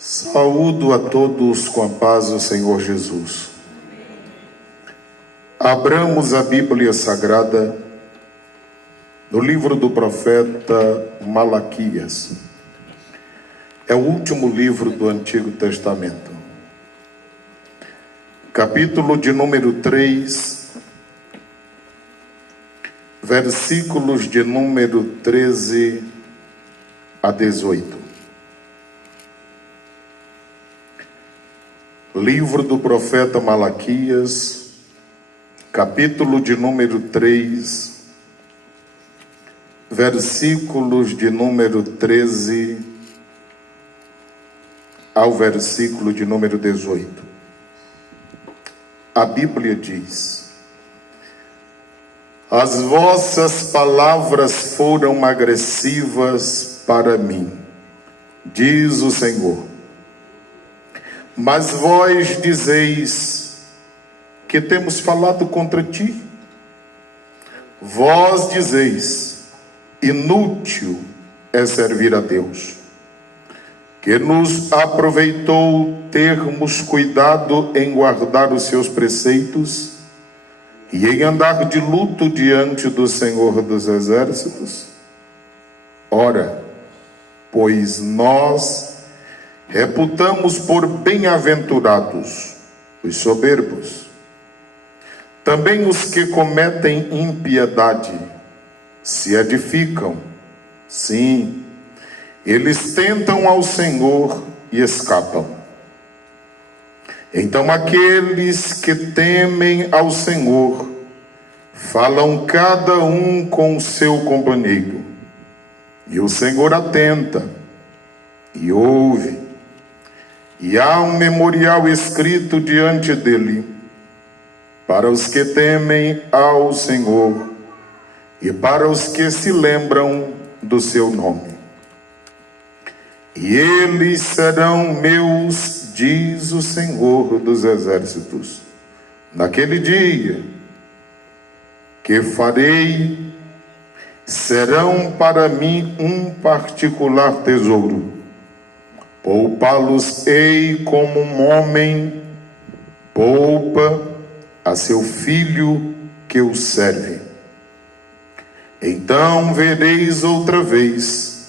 Saúdo a todos com a paz do Senhor Jesus. Abramos a Bíblia Sagrada no livro do profeta Malaquias. É o último livro do Antigo Testamento. Capítulo de número 3, versículos de número 13 a 18. Livro do profeta Malaquias, capítulo de número 3, versículos de número 13 ao versículo de número 18. A Bíblia diz: as vossas palavras foram agressivas para mim, diz o Senhor. Mas vós dizeis que temos falado contra ti. Vós dizeis: inútil é servir a Deus, que nos aproveitou termos cuidado em guardar os seus preceitos e em andar de luto diante do Senhor dos Exércitos. Ora, pois nós reputamos por bem-aventurados os soberbos, também os que cometem impiedade se edificam. Sim, eles tentam ao Senhor e escapam. Então aqueles que temem ao Senhor falam cada um com o seu companheiro, e o Senhor atenta e ouve. E há um memorial escrito diante dele para os que temem ao Senhor e para os que se lembram do seu nome. E eles serão meus, diz o Senhor dos Exércitos, naquele dia que farei, serão para mim um particular tesouro. Poupá-los-ei como um homem poupa a seu filho que o serve. Então vereis outra vez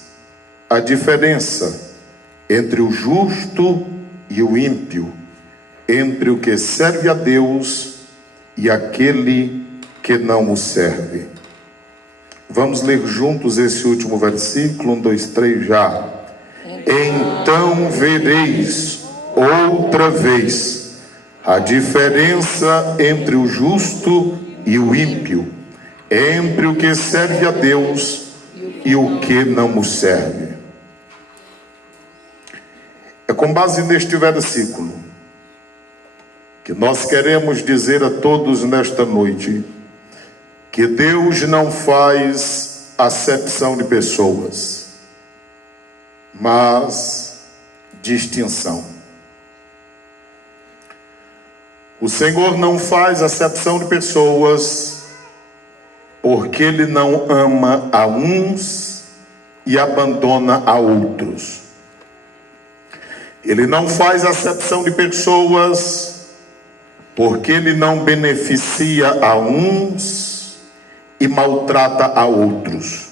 a diferença entre o justo e o ímpio, entre o que serve a Deus e aquele que não o serve. Vamos ler juntos esse último versículo, 1, 2, 3, já. Então vereis outra vez a diferença entre o justo e o ímpio, entre o que serve a Deus e o que não o serve. É com base neste versículo que nós queremos dizer a todos nesta noite que Deus não faz acepção de pessoas, mas distinção. O Senhor não faz acepção de pessoas, porque Ele não ama a uns e abandona a outros. Ele não faz acepção de pessoas, porque Ele não beneficia a uns e maltrata a outros.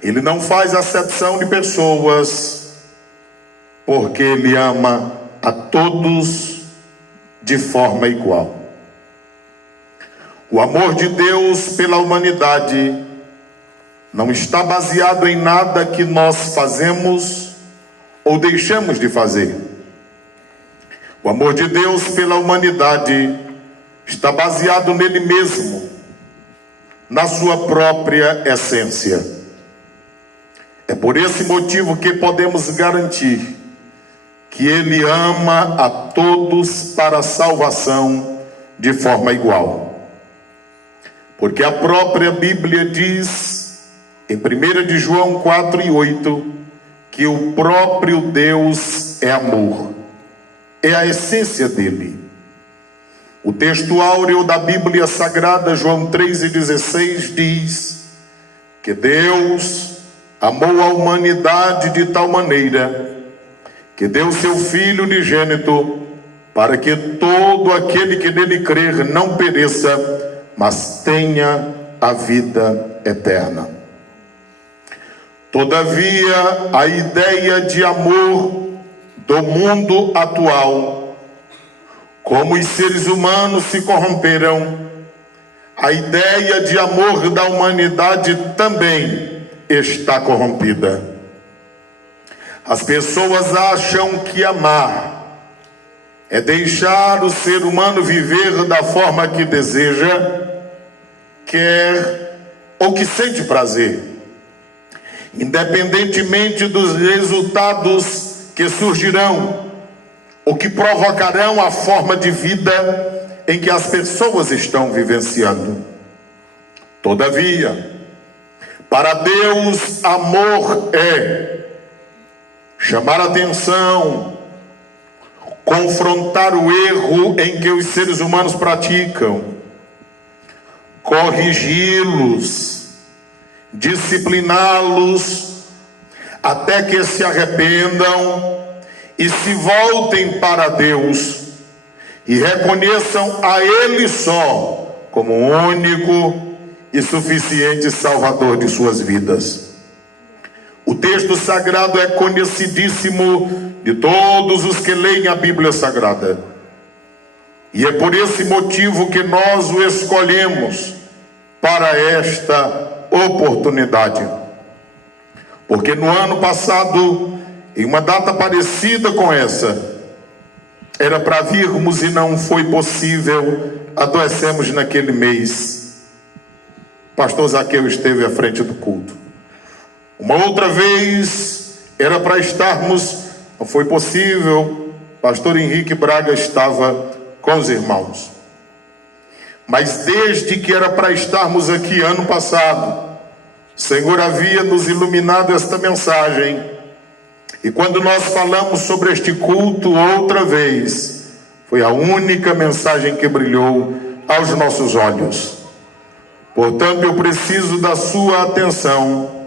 Ele não faz acepção de pessoas, porque Ele ama a todos de forma igual. O amor de Deus pela humanidade não está baseado em nada que nós fazemos ou deixamos de fazer. O amor de Deus pela humanidade está baseado nele mesmo, na sua própria essência. É por esse motivo que podemos garantir que Ele ama a todos para a salvação de forma igual. Porque a própria Bíblia diz, em 1 de João 4 e 8, que o próprio Deus é amor. É a essência dele. O texto áureo da Bíblia Sagrada, João 3,16, diz que Deus amou a humanidade de tal maneira que deu seu Filho unigênito, para que todo aquele que nele crer não pereça, mas tenha a vida eterna. Todavia, a ideia de amor do mundo atual, como os seres humanos se corromperam, a ideia de amor da humanidade também está corrompida. As pessoas acham que amar é deixar o ser humano viver da forma que deseja, quer ou que sente prazer, independentemente dos resultados que surgirão ou que provocarão a forma de vida em que as pessoas estão vivenciando. Todavia, para Deus, amor é chamar a atenção, confrontar o erro em que os seres humanos praticam, corrigi-los, discipliná-los, até que se arrependam e se voltem para Deus e reconheçam a Ele só como o único e suficiente Salvador de suas vidas. O texto sagrado é conhecidíssimo de todos os que leem a Bíblia Sagrada. E é por esse motivo que nós o escolhemos para esta oportunidade. Porque no ano passado, em uma data parecida com essa, era para virmos e não foi possível, adoecemos naquele mês. Pastor Zaqueu esteve à frente do culto. Uma outra vez, era para estarmos, não foi possível, pastor Henrique Braga estava com os irmãos. Mas desde que era para estarmos aqui ano passado, o Senhor havia nos iluminado esta mensagem. E quando nós falamos sobre este culto outra vez, foi a única mensagem que brilhou aos nossos olhos. Portanto, eu preciso da sua atenção,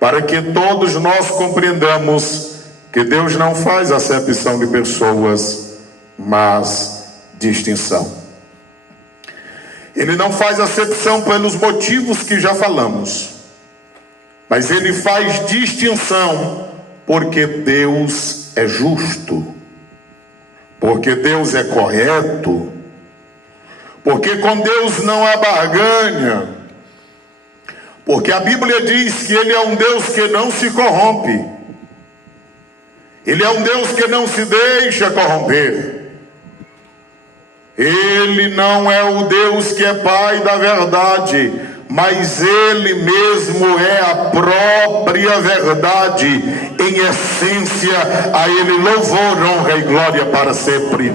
para que todos nós compreendamos que Deus não faz acepção de pessoas, mas distinção. Ele não faz acepção pelos motivos que já falamos, mas Ele faz distinção porque Deus é justo, porque Deus é correto, porque com Deus não há barganha, porque a Bíblia diz que Ele é um Deus que não se corrompe, Ele é um Deus que não se deixa corromper. Ele não é o Deus que é Pai da verdade, mas Ele mesmo é a própria verdade, em essência. A Ele louvor, honra e glória para sempre.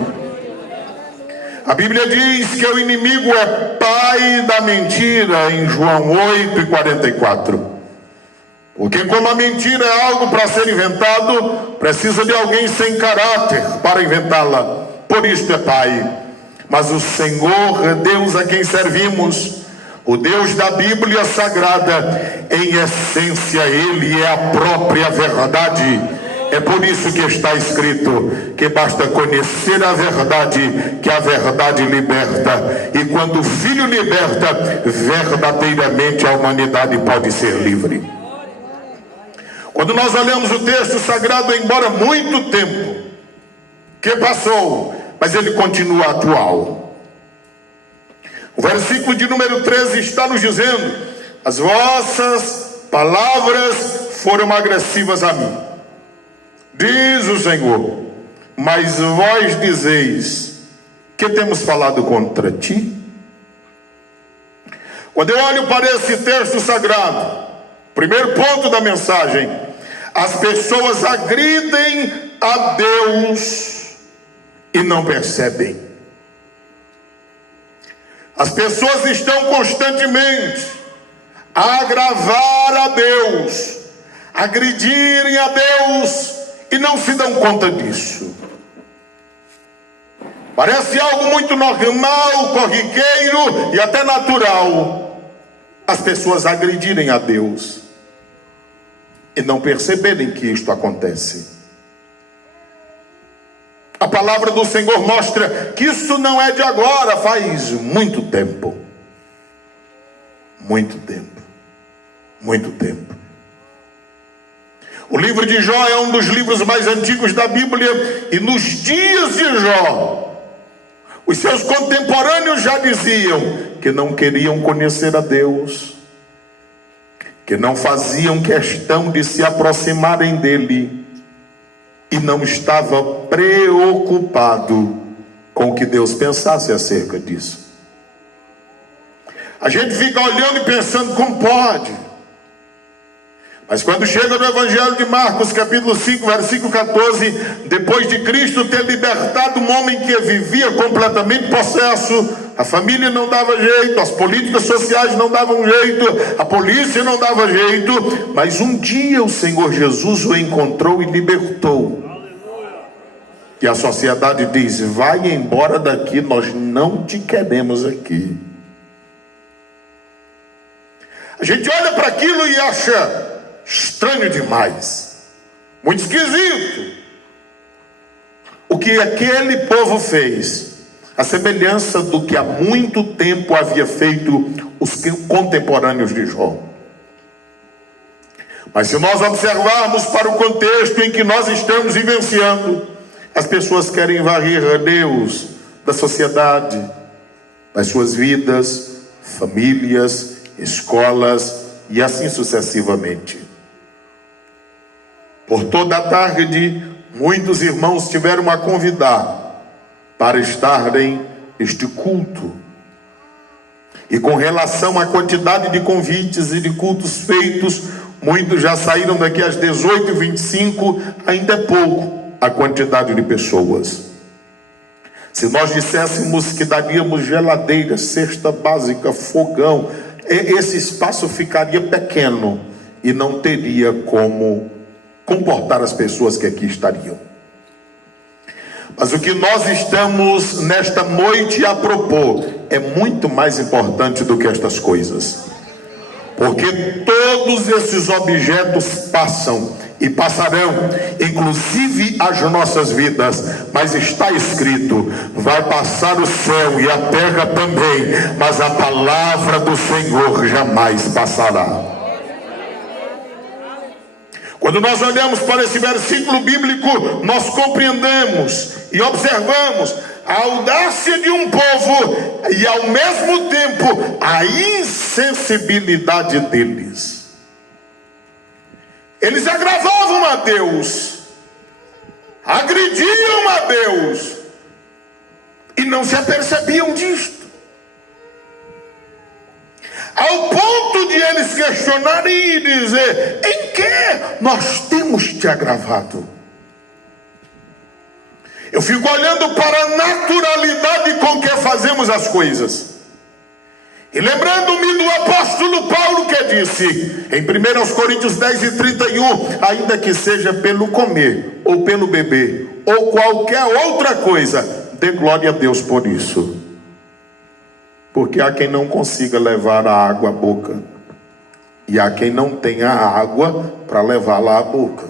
A Bíblia diz que o inimigo é pai da mentira, em João 8:44. Porque como a mentira é algo para ser inventado, precisa de alguém sem caráter para inventá-la. Por isso é pai. Mas o Senhor é Deus a quem servimos, o Deus da Bíblia Sagrada, em essência Ele é a própria verdade. É por isso que está escrito que basta conhecer a verdade, que a verdade liberta. E quando o Filho liberta, verdadeiramente a humanidade pode ser livre. Quando nós olhamos o texto sagrado, embora muito tempo que passou, mas ele continua atual. O versículo de número 13 está nos dizendo: as vossas palavras foram agressivas a mim, diz o Senhor, mas vós dizeis que temos falado contra ti. Quando eu olho para esse texto sagrado, primeiro ponto da mensagem, as pessoas agridem a Deus e não percebem. As pessoas estão constantemente a agravar a Deus, agredirem a Deus e não se dão conta disso. Parece algo muito normal, corriqueiro e até natural as pessoas agredirem a Deus e não perceberem que isto acontece. A palavra do Senhor mostra que isso não é de agora, faz muito tempo. Muito tempo. Muito tempo. O livro de Jó é um dos livros mais antigos da Bíblia, e nos dias de Jó, os seus contemporâneos já diziam que não queriam conhecer a Deus, que não faziam questão de se aproximarem dele, e não estava preocupado com o que Deus pensasse acerca disso. A gente fica olhando e pensando como pode. Mas quando chega no Evangelho de Marcos, capítulo 5, versículo 14, depois de Cristo ter libertado um homem que vivia completamente possesso, a família não dava jeito, as políticas sociais não davam jeito, a polícia não dava jeito, mas um dia o Senhor Jesus o encontrou e libertou. E a sociedade diz: vai embora daqui, nós não te queremos aqui. A gente olha para aquilo e acha estranho demais, muito esquisito. O que aquele povo fez, a semelhança do que há muito tempo havia feito os contemporâneos de Jó. Mas se nós observarmos para o contexto em que nós estamos vivenciando, as pessoas querem varrer a Deus da sociedade, das suas vidas, famílias, escolas e assim sucessivamente. Por toda a tarde, muitos irmãos tiveram a convidar para estarem neste culto. E com relação à quantidade de convites e de cultos feitos, muitos já saíram daqui às 18h25, ainda é pouco a quantidade de pessoas. Se nós disséssemos que daríamos geladeira, cesta básica, fogão, esse espaço ficaria pequeno e não teria como comportar as pessoas que aqui estariam. Mas o que nós estamos nesta noite a propor é muito mais importante do que estas coisas, porque todos esses objetos passam e passarão, inclusive as nossas vidas, mas está escrito: vai passar o céu e a terra também, mas a palavra do Senhor jamais passará. Quando nós olhamos para esse versículo bíblico, nós compreendemos e observamos a audácia de um povo e ao mesmo tempo a insensibilidade deles. Eles agravavam a Deus, agrediam a Deus e não se apercebiam disto, ao ponto de eles questionarem e dizer: em que nós temos te agravado? Eu fico olhando para a naturalidade com que fazemos as coisas, e lembrando-me do apóstolo Paulo, que disse em 1 Coríntios 10:31, ainda que seja pelo comer, ou pelo beber, ou qualquer outra coisa, dê glória a Deus por isso. Porque há quem não consiga levar a água à boca, e há quem não tenha água para levá-la à boca.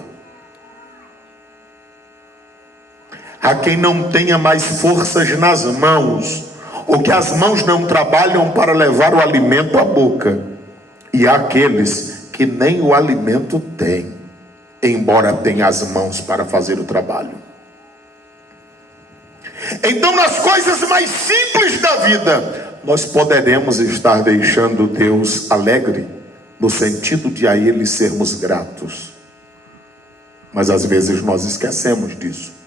Há quem não tenha mais forças nas mãos, ou que as mãos não trabalham para levar o alimento à boca. E há aqueles que nem o alimento têm, embora tenha as mãos para fazer o trabalho. Então, nas coisas mais simples da vida, nós poderemos estar deixando Deus alegre, no sentido de a Ele sermos gratos. Mas às vezes nós esquecemos disso.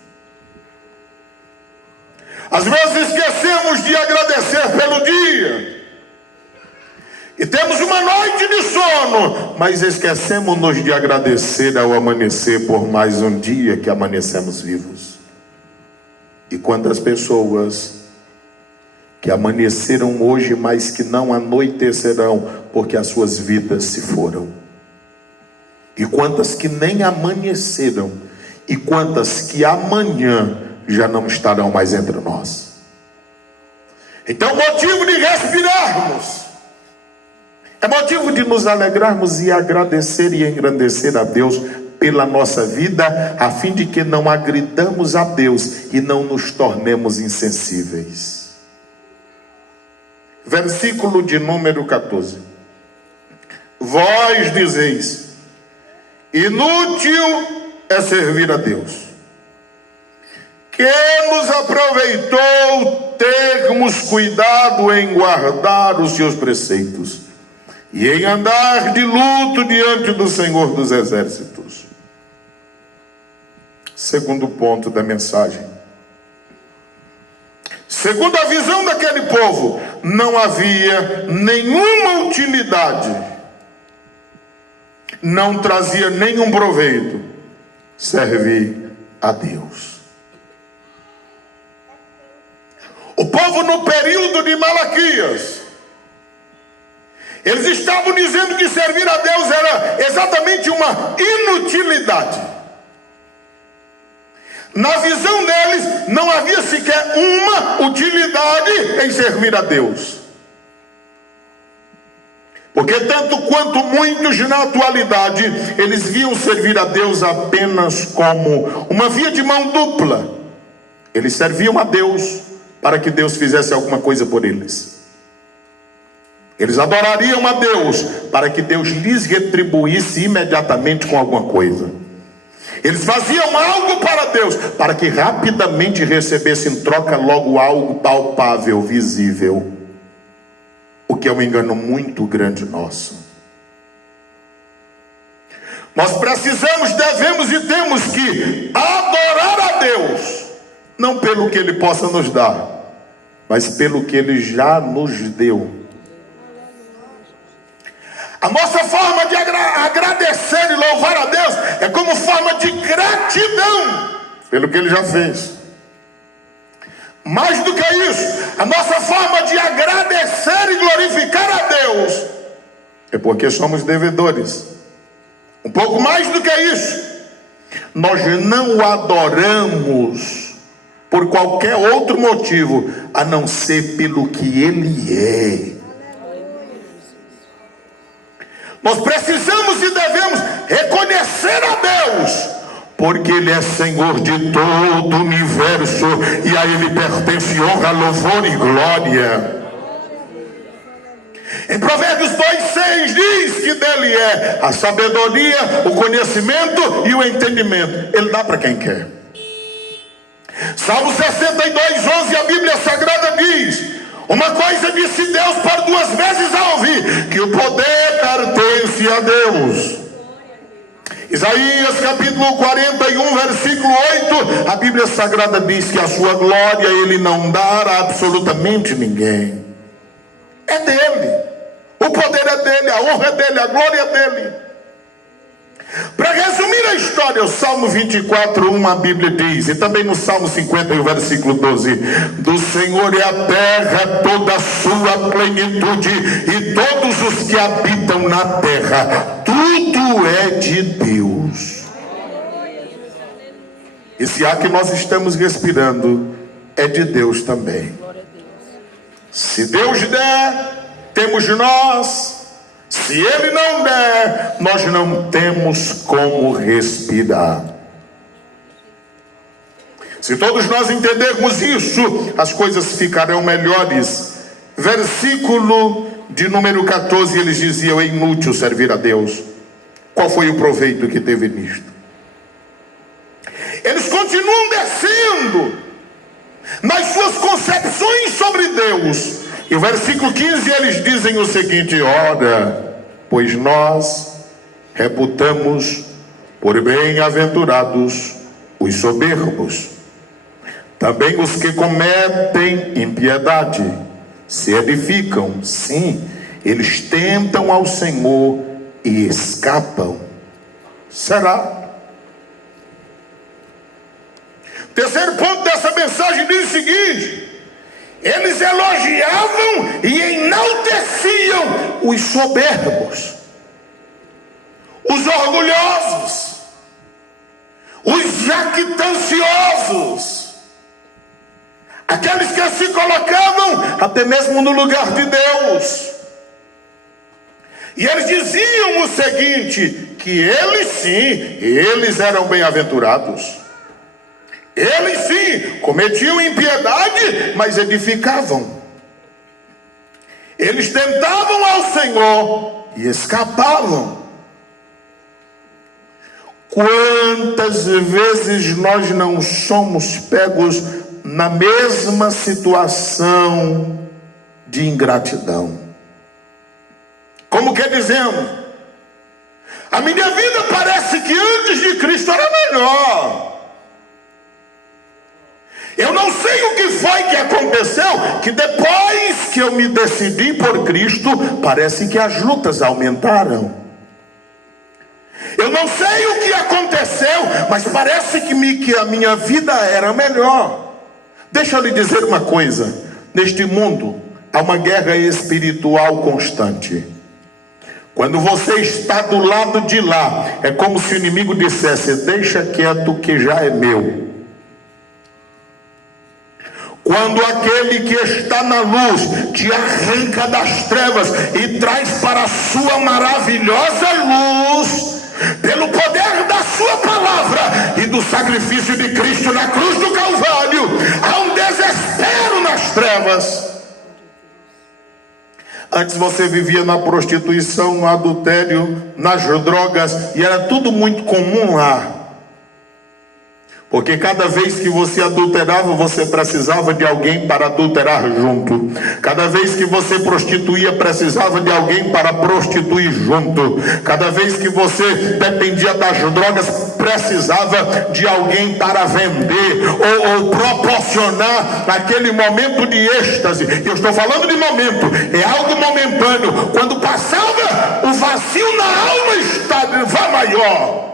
Às vezes esquecemos de agradecer pelo dia, e temos uma noite de sono, mas esquecemos-nos de agradecer ao amanhecer por mais um dia que amanecemos vivos. E quantas pessoas que amanheceram hoje, mas que não anoitecerão, porque as suas vidas se foram. E quantas que nem amanheceram, e quantas que amanhã já não estarão mais entre nós. Então, motivo de respirarmos é motivo de nos alegrarmos e agradecer e engrandecer a Deus pela nossa vida, a fim de que não agridamos a Deus e não nos tornemos insensíveis. Versículo de número 14. Vós dizeis: inútil é servir a Deus. Que nos aproveitou termos cuidado em guardar os seus preceitos e em andar de luto diante do Senhor dos Exércitos. Segundo ponto da mensagem. Segundo a visão daquele povo, não havia nenhuma utilidade, não trazia nenhum proveito servir a Deus. O povo no período de Malaquias, eles estavam dizendo que servir a Deus era exatamente uma inutilidade. Na visão deles, não havia sequer uma utilidade em servir a Deus. Porque tanto quanto muitos na atualidade, eles viam servir a Deus apenas como uma via de mão dupla. Eles serviam a Deus para que Deus fizesse alguma coisa por eles. Eles adorariam a Deus para que Deus lhes retribuísse imediatamente com alguma coisa. Eles faziam algo para Deus para que rapidamente recebessem em troca logo algo palpável, visível. O que é um engano muito grande nosso. Nós precisamos, devemos e temos que adorar a Deus, não pelo que Ele possa nos dar, mas pelo que Ele já nos deu. A nossa forma de agradecer e louvar a Deus é como forma de gratidão pelo que Ele já fez. Mais do que isso, a nossa forma de agradecer e glorificar a Deus é porque somos devedores. Um pouco mais do que isso, nós não o adoramos por qualquer outro motivo a não ser pelo que Ele é. Nós precisamos e devemos reconhecer a Deus, porque Ele é Senhor de todo o universo e a Ele pertence honra, louvor e glória. Em Provérbios 2:6 diz que dele é a sabedoria, o conhecimento e o entendimento. Ele dá para quem quer. Salmo 62:11, a Bíblia Sagrada diz: uma coisa disse Deus por 2 vezes a ouvir, que o poder pertence a Deus. Isaías capítulo 41, versículo 8, a Bíblia Sagrada diz que a sua glória Ele não dá a absolutamente ninguém. É dele, o poder é dele, a honra é dele, a glória é dele. Para resumir a história, o Salmo 24:1, a Bíblia diz, e também no Salmo 50, versículo 12: do Senhor é a terra, toda a sua plenitude, e todos os que habitam na terra, tudo é de Deus. Esse ar que nós estamos respirando é de Deus também. Se Deus der, temos nós. Se Ele não der, nós não temos como respirar. Se todos nós entendermos isso, as coisas ficarão melhores. Versículo de número 14, eles diziam: é inútil servir a Deus. Qual foi o proveito que teve nisto? Eles continuam descendo nas suas concepções sobre Deus. E o versículo 15 eles dizem o seguinte: ora, pois nós reputamos por bem-aventurados os soberbos, também os que cometem impiedade, se edificam, sim, eles tentam ao Senhor e escapam. Será? Terceiro ponto dessa mensagem diz o seguinte: eles elogiavam e enalteciam os soberbos, os orgulhosos, os jactanciosos, aqueles que se colocavam até mesmo no lugar de Deus. E eles diziam o seguinte: que eles sim, eles eram bem-aventurados. Eles sim, cometiam impiedade, mas edificavam. Eles tentavam ao Senhor e escapavam. Quantas vezes nós não somos pegos na mesma situação de ingratidão? Como que dizemos? A minha vida parece que antes de Cristo era melhor. Eu não sei o que foi que aconteceu, que depois que eu me decidi por Cristo, parece que as lutas aumentaram. Eu não sei o que aconteceu, mas parece que a minha vida era melhor. Deixa eu lhe dizer uma coisa. Neste mundo há uma guerra espiritual constante. Quando você está do lado de lá, é como se o inimigo dissesse: deixa quieto que já é meu. Quando aquele que está na luz te arranca das trevas e traz para a sua maravilhosa luz, pelo poder da sua palavra e do sacrifício de Cristo na cruz do Calvário, há um desespero nas trevas. Antes você vivia na prostituição, no adultério, nas drogas, e era tudo muito comum lá. Porque cada vez que você adulterava, você precisava de alguém para adulterar junto. Cada vez que você prostituía, precisava de alguém para prostituir junto. Cada vez que você dependia das drogas, precisava de alguém para vender ou proporcionar aquele momento de êxtase. Eu estou falando de momento, é algo momentâneo. Quando passava, o vazio na alma estava maior.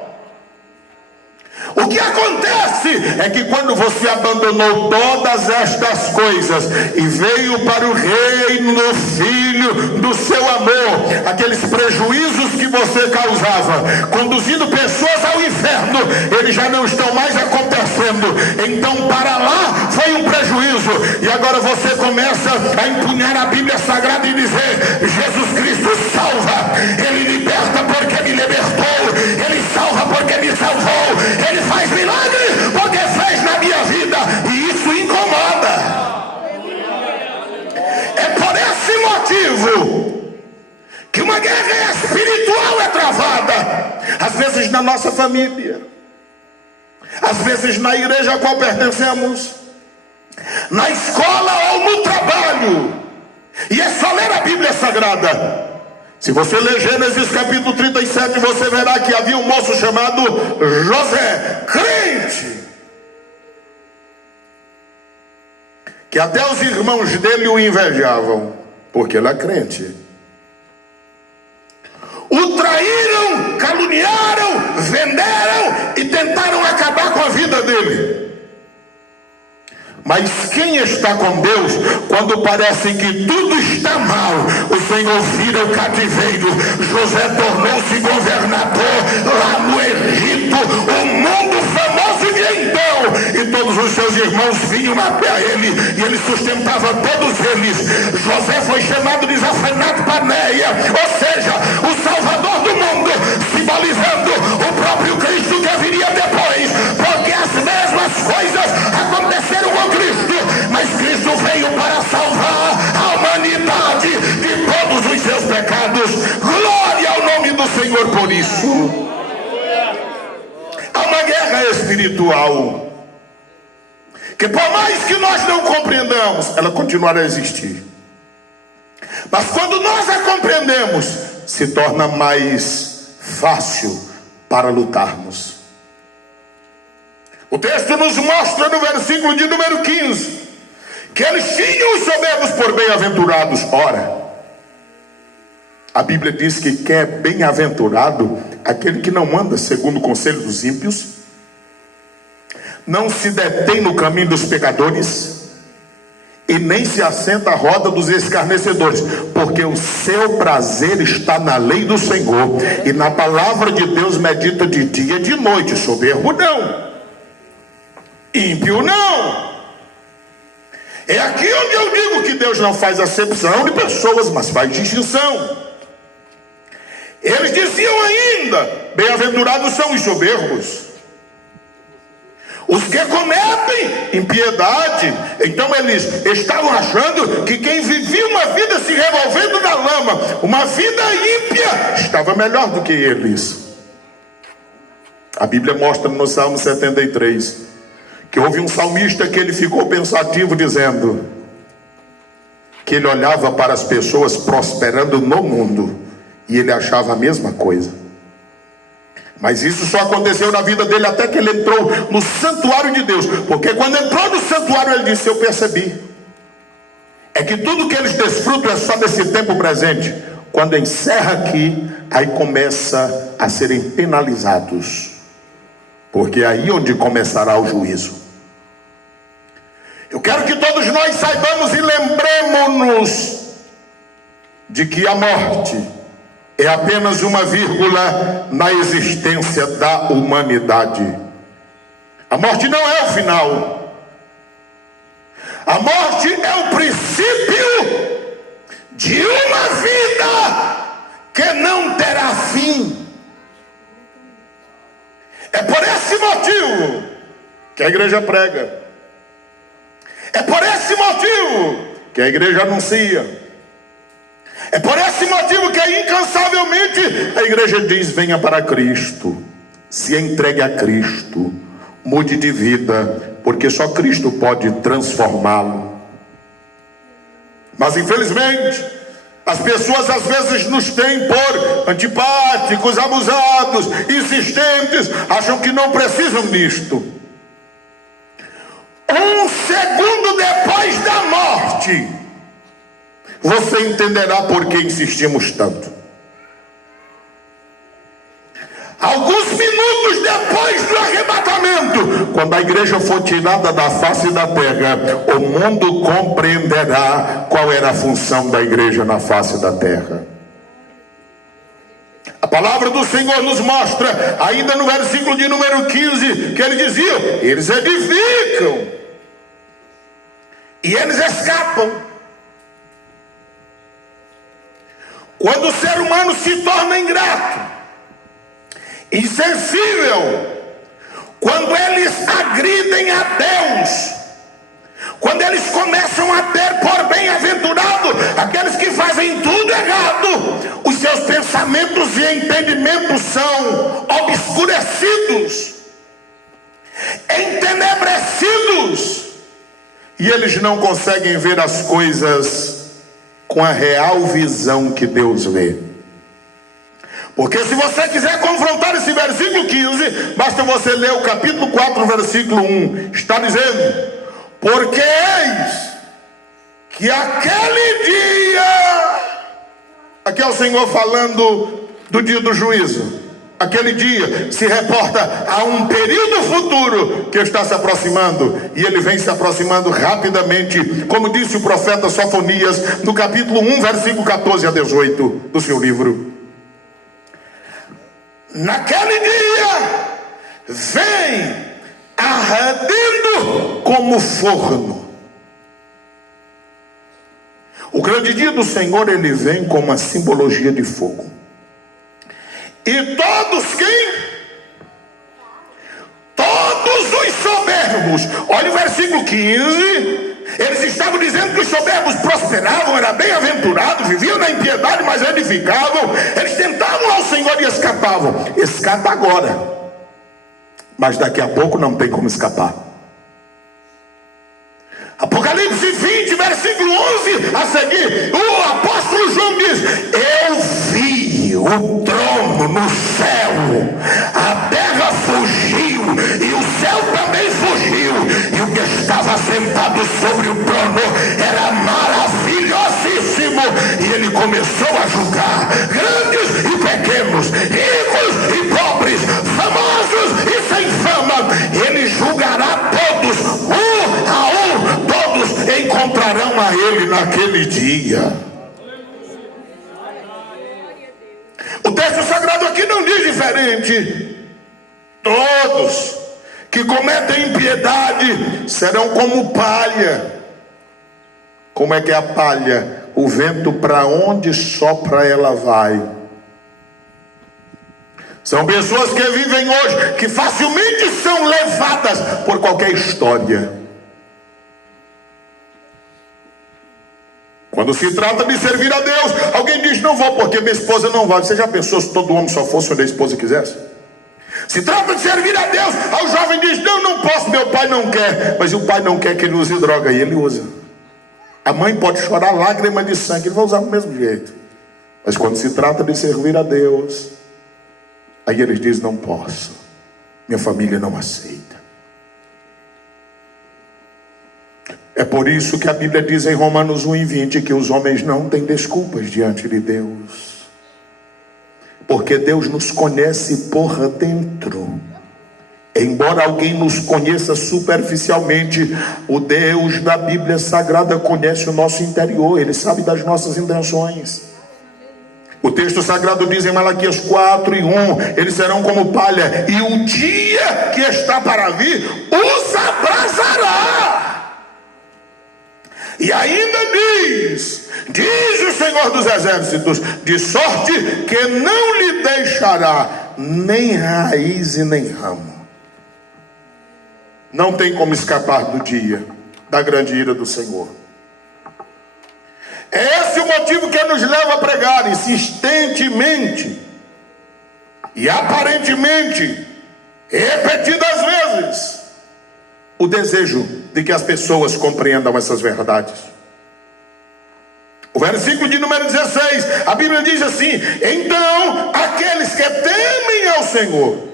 O que acontece é que quando você abandonou todas estas coisas e veio para o reino do Filho do seu amor, aqueles prejuízos que você causava, conduzindo pessoas ao inferno, eles já não estão mais acontecendo. Então para lá foi um prejuízo, e agora você começa a empunhar a Bíblia Sagrada e dizer: Jesus Cristo salva, Ele liberta porque me libertou, Ele salva porque me salvou, Ele faz milagre porque fez na minha vida, e isso incomoda. É por esse motivo que uma guerra espiritual é travada, às vezes na nossa família, às vezes na igreja a qual pertencemos, na escola ou no trabalho. E é só ler a Bíblia Sagrada. Se você ler Gênesis capítulo 37, você verá que havia um moço chamado José, crente, que até os irmãos dele o invejavam, porque ele é crente. O traíram, caluniaram, venderam e tentaram acabar com a vida dele. Mas quem está com Deus, quando parece que tudo está mal, o Senhor vira o cativeiro. José tornou-se governador lá no Egito, o mundo famoso de então, e todos os seus irmãos vinham até ele, e ele sustentava todos eles. José foi chamado de Zafenat Paneia, ou seja, o Salvador do mundo, simbolizando o próprio Cristo que viria depois, porque as mesmas coisas aconteceram com Cristo, mas Cristo veio para salvar a humanidade de todos os seus pecados. Glória ao nome do Senhor por isso. Há uma guerra espiritual que, por mais que nós não compreendamos, ela continuará a existir. Mas quando nós a compreendemos, se torna mais fácil para lutarmos. O texto nos mostra no versículo de número 15 que eles tinham os soberbos por bem-aventurados. Ora, a Bíblia diz que é bem-aventurado aquele que não anda segundo o conselho dos ímpios, não se detém no caminho dos pecadores e nem se assenta à roda dos escarnecedores, porque o seu prazer está na lei do Senhor, e na palavra de Deus medita de dia e de noite. Soberbo não, ímpio não. É aqui onde eu digo que Deus não faz acepção de pessoas, mas faz distinção. Eles diziam ainda: bem-aventurados são os soberbos, os que cometem impiedade. Então eles estavam achando que quem vivia uma vida se revolvendo na lama, uma vida ímpia, estava melhor do que eles. A Bíblia mostra no Salmo 73 que houve um salmista que ele ficou pensativo, dizendo que ele olhava para as pessoas prosperando no mundo e ele achava a mesma coisa. Mas isso só aconteceu na vida dele até que ele entrou no santuário de Deus. Porque quando entrou no santuário, ele disse: eu percebi, é que tudo que eles desfrutam é só desse tempo presente. Quando encerra aqui, aí começa a serem penalizados, porque é aí onde começará o juízo. Eu quero que todos nós saibamos e lembremos-nos de que a morte é apenas uma vírgula na existência da humanidade. A morte não é o final. A morte é o princípio de uma vida que não terá fim. É por esse motivo que a igreja prega. É por esse motivo que a igreja anuncia. É por esse motivo que incansavelmente a igreja diz: venha para Cristo, se entregue a Cristo, mude de vida, porque só Cristo pode transformá-lo. Mas infelizmente as pessoas às vezes nos têm por antipáticos, abusados, insistentes, acham que não precisam disto. Um segundo depois da morte, você entenderá por que insistimos tanto. Alguns minutos depois do arrebatamento, quando a igreja for tirada da face da terra, o mundo compreenderá qual era a função da igreja na face da terra. A palavra do Senhor nos mostra, ainda no versículo de número 15, que ele dizia: eles edificam e eles escapam. Quando o ser humano se torna ingrato, insensível, quando eles agridem a Deus, quando eles começam a ter por bem-aventurado aqueles que fazem tudo errado, os seus pensamentos e entendimentos são obscurecidos, entenebrecidos, e eles não conseguem ver as coisas com a real visão que Deus vê. Porque se você quiser confrontar esse versículo 15, basta você ler o capítulo 4, versículo 1. Está dizendo: porque eis que aquele dia, aqui é o Senhor falando do dia do juízo, aquele dia se reporta a um período futuro que está se aproximando, e ele vem se aproximando rapidamente, como disse o profeta Sofonias no capítulo 1, versículo 14 a 18 do seu livro. Naquele dia vem ardendo como forno. O grande dia do Senhor, ele vem com uma simbologia de fogo. E todos quem? Todos os soberbos. Olha o versículo 15. Eles estavam dizendo que os soberbos prosperavam, eram bem-aventurados, viviam na impiedade, mas edificavam. Eles tentavam ao Senhor e escapavam. Escapa agora, mas daqui a pouco não tem como escapar. Apocalipse 20, versículo 11 a seguir, o apóstolo João diz: eu vi o trono no céu, a terra fugiu e o céu também fugiu, e o que estava sentado sobre o trono era maravilhosíssimo, e ele começou a julgar grandes e pequenos, ricos e pobres, famosos e sem fama. Ele julgará todos, um a um, todos encontrarão a ele naquele dia. O texto sagrado aqui não diz diferente. Todos que cometem impiedade serão como palha. Como é que é a palha? O vento para onde sopra ela vai. São pessoas que vivem hoje, que facilmente são levadas por qualquer história. Quando se trata de servir a Deus, alguém diz: não vou porque minha esposa não vai. Você já pensou se todo homem só fosse onde a esposa quisesse? Se trata de servir a Deus, aí o jovem diz: não posso, meu pai não quer. Mas o pai não quer que ele use droga, e ele usa. A mãe pode chorar lágrimas de sangue, ele vai usar do mesmo jeito. Mas quando se trata de servir a Deus, aí eles dizem: não posso, minha família não aceita. É por isso que a Bíblia diz em Romanos 1:20 que os homens não têm desculpas diante de Deus, porque Deus nos conhece por dentro. Embora alguém nos conheça superficialmente, o Deus da Bíblia Sagrada conhece o nosso interior, Ele sabe das nossas intenções. O texto sagrado diz em Malaquias 4:1: eles serão como palha, e o dia que está para vir os abrasará. E ainda diz o Senhor dos Exércitos: de sorte que não lhe deixará nem raiz e nem ramo. Não tem como escapar do dia da grande ira do Senhor. É esse o motivo que nos leva a pregar insistentemente e aparentemente, repetidas vezes, o desejo de que as pessoas compreendam essas verdades. O versículo de número 16, a Bíblia diz assim: então aqueles que temem ao Senhor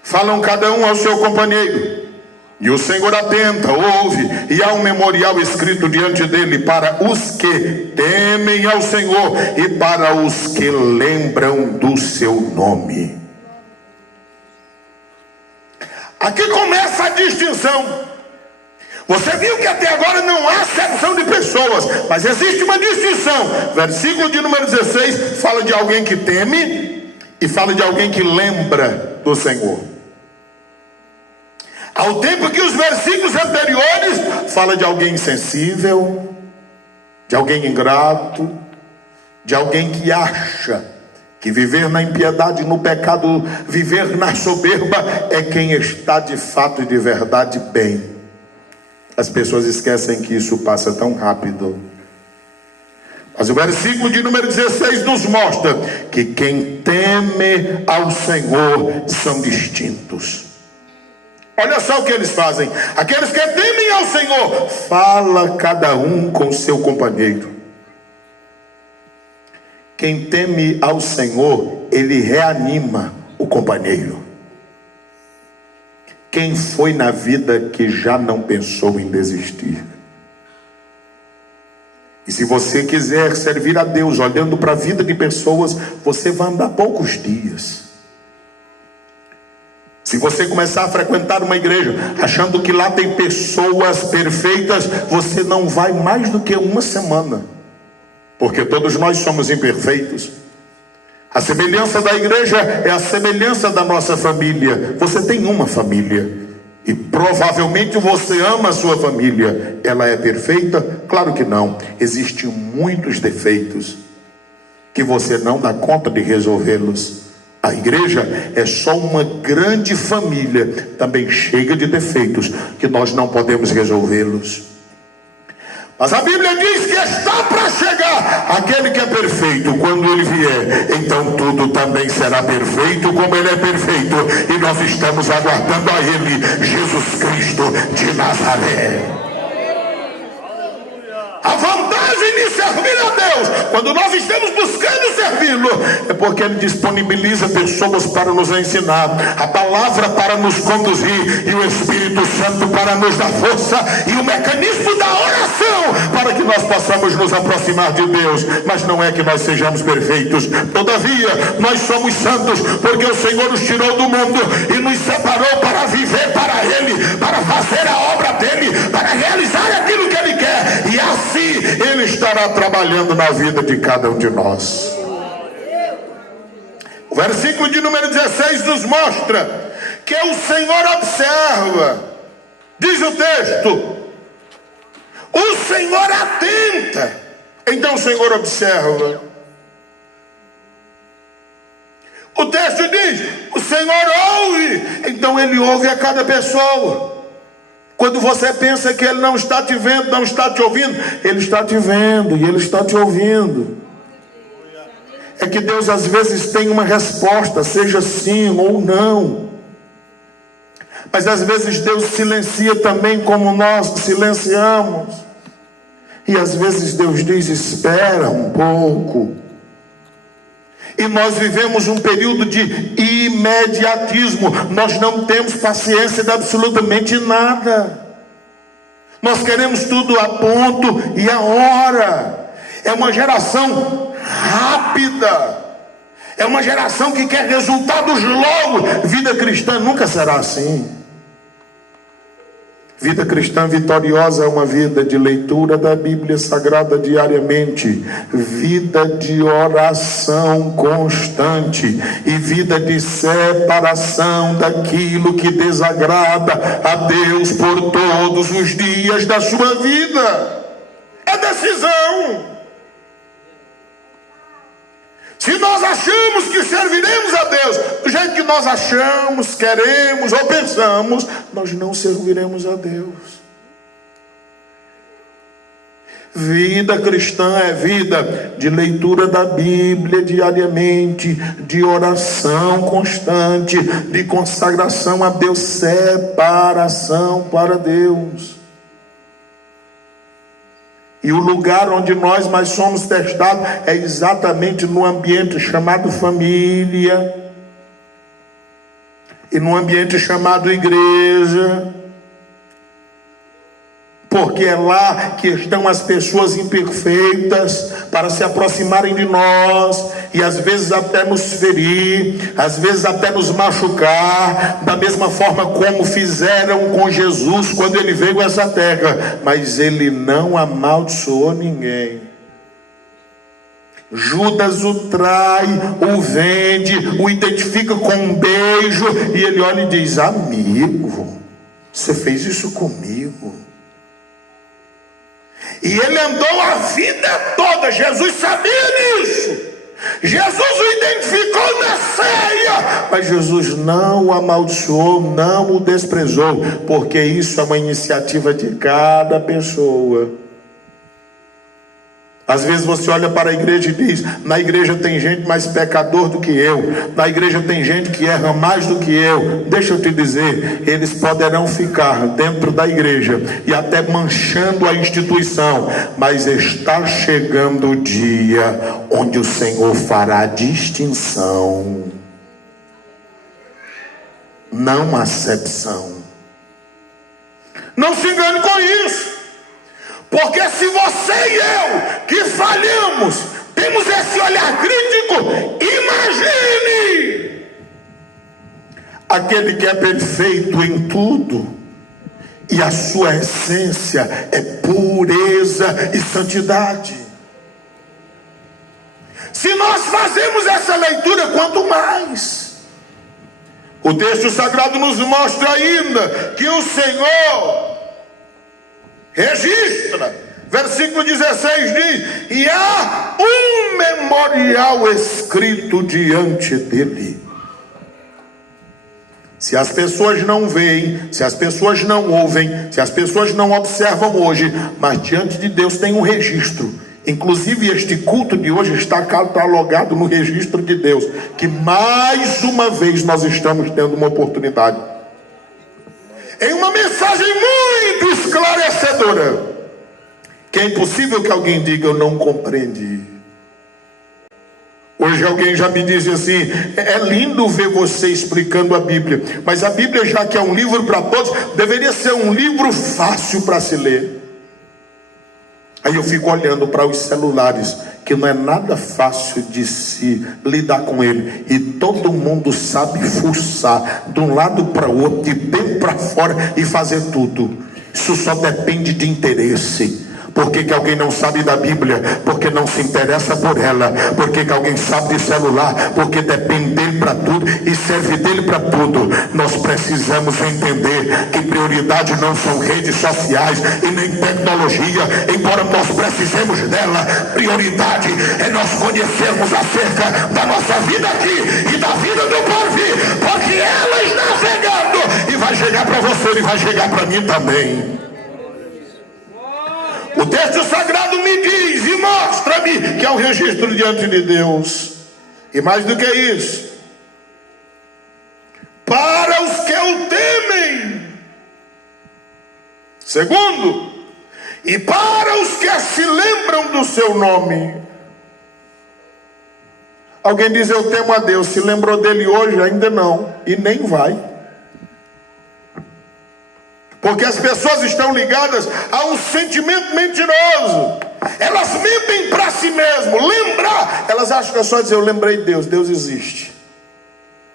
falam cada um ao seu companheiro, e o Senhor atenta, ouve, e há um memorial escrito diante dele para os que temem ao Senhor e para os que lembram do seu nome. Aqui começa a distinção. Você viu que até agora não há acepção de pessoas, mas existe uma distinção. Versículo de número 16 fala de alguém que teme e fala de alguém que lembra do Senhor. Ao tempo que os versículos anteriores fala de alguém insensível, de alguém ingrato, de alguém que acha que viver na impiedade, no pecado, viver na soberba é quem está de fato e de verdade bem. As pessoas esquecem que isso passa tão rápido. Mas o versículo de número 16 nos mostra que quem teme ao Senhor são distintos. Olha só o que eles fazem. Aqueles que temem ao Senhor, fala cada um com seu companheiro. Quem teme ao Senhor, ele reanima o companheiro. Quem foi na vida que já não pensou em desistir? E se você quiser servir a Deus olhando para a vida de pessoas, você vai andar poucos dias. Se você começar a frequentar uma igreja achando que lá tem pessoas perfeitas, você não vai mais do que uma semana, porque todos nós somos imperfeitos. A semelhança da igreja é a semelhança da nossa família. Você tem uma família e provavelmente você ama a sua família. Ela é perfeita? Claro que não. Existem muitos defeitos que você não dá conta de resolvê-los. A igreja é só uma grande família, também cheia de defeitos, que nós não podemos resolvê-los. Mas a Bíblia diz que está para chegar aquele que é perfeito. Quando ele vier, então tudo também será perfeito como ele é perfeito. E nós estamos aguardando a ele, Jesus Cristo de Nazaré. A vantagem de servir a Deus, quando nós estamos buscando servi-lo, é porque ele disponibiliza pessoas para nos ensinar, a palavra para nos conduzir, e o Espírito Santo para nos dar força, e o mecanismo da oração para que nós possamos nos aproximar de Deus. Mas não é que nós sejamos perfeitos, todavia nós somos santos, porque o Senhor nos tirou do mundo e nos separou para viver para Ele, para fazer a obra dEle, para realizar aquilo que Ele quer, e assim Ele estará trabalhando na vida de cada um de nós. O versículo de número 16 nos mostra que o Senhor observa. Diz o texto: o Senhor atenta. Então o Senhor observa. O texto diz: o Senhor ouve. Então Ele ouve a cada pessoa. Quando você pensa que Ele não está te vendo, não está te ouvindo, Ele está te vendo e Ele está te ouvindo. É que Deus às vezes tem uma resposta, seja sim ou não. Mas às vezes Deus silencia também, como nós silenciamos. E às vezes Deus diz: espera um pouco. E nós vivemos um período de imediatismo. Nós não temos paciência de absolutamente nada. Nós queremos tudo a ponto e a hora. É uma geração rápida. É uma geração que quer resultados logo. Vida cristã nunca será assim. Vida cristã vitoriosa é uma vida de leitura da Bíblia Sagrada diariamente, vida de oração constante e vida de separação daquilo que desagrada a Deus por todos os dias da sua vida. É decisão. Se nós achamos que serviremos a Deus do jeito que nós achamos, queremos ou pensamos, nós não serviremos a Deus. Vida cristã é vida de leitura da Bíblia diariamente, de oração constante, de consagração a Deus, separação para Deus. E o lugar onde nós mais somos testados é exatamente no ambiente chamado família e no ambiente chamado igreja. Porque é lá que estão as pessoas imperfeitas para se aproximarem de nós e às vezes até nos ferir, às vezes até nos machucar, da mesma forma como fizeram com Jesus quando ele veio a essa terra. Mas ele não amaldiçoou ninguém. Judas o trai, o vende, o identifica com um beijo e ele olha e diz: amigo, você fez isso comigo. E ele andou a vida toda, Jesus sabia disso. Jesus o identificou na ceia, mas Jesus não o amaldiçoou, não o desprezou, porque isso é uma iniciativa de cada pessoa. Às vezes você olha para a igreja e diz: na igreja tem gente mais pecador do que eu, na igreja tem gente que erra mais do que eu. Deixa eu te dizer, eles poderão ficar dentro da igreja e até manchando a instituição, mas está chegando o dia onde o Senhor fará distinção, não acepção. Não se engane com isso. Porque se você e eu, que falhamos, temos esse olhar crítico, imagine aquele que é perfeito em tudo, e a sua essência é pureza e santidade. Se nós fazemos essa leitura, quanto mais. O texto sagrado nos mostra ainda que o Senhor registra, versículo 16 diz: e há um memorial escrito diante dele. Se as pessoas não veem, se as pessoas não ouvem, se as pessoas não observam hoje, mas diante de Deus tem um registro. Inclusive este culto de hoje está catalogado no registro de Deus, que mais uma vez nós estamos tendo uma oportunidade, em uma mensagem muito esclarecedora, que é impossível que alguém diga: eu não compreendi. Hoje alguém já me disse assim: é lindo ver você explicando a Bíblia, mas a Bíblia, já que é um livro para todos, deveria ser um livro fácil para se ler. Aí eu fico olhando para os celulares, que não é nada fácil de se lidar com ele, e todo mundo sabe fuçar de um lado para o outro, de dentro para fora, e fazer tudo. Isso só depende de interesse. Por que alguém não sabe da Bíblia? Porque não se interessa por ela. Por que alguém sabe de celular? Porque depende dele para tudo e serve dele para tudo. Nós precisamos entender que prioridade não são redes sociais e nem tecnologia, embora nós precisemos dela. Prioridade é nós conhecermos acerca da nossa vida aqui e da vida do porvir, porque ela está chegando e vai chegar para você e vai chegar para mim também. O texto sagrado me diz e mostra-me que é o registro diante de Deus. E mais do que isso, para os que o temem. Segundo, e para os que se lembram do seu nome. Alguém diz: eu temo a Deus. Se lembrou dele hoje? Ainda não. E nem vai. Porque as pessoas estão ligadas a um sentimento mentiroso. Elas mentem para si mesmo. Lembrar, elas acham que é só dizer: eu lembrei de Deus. Deus existe.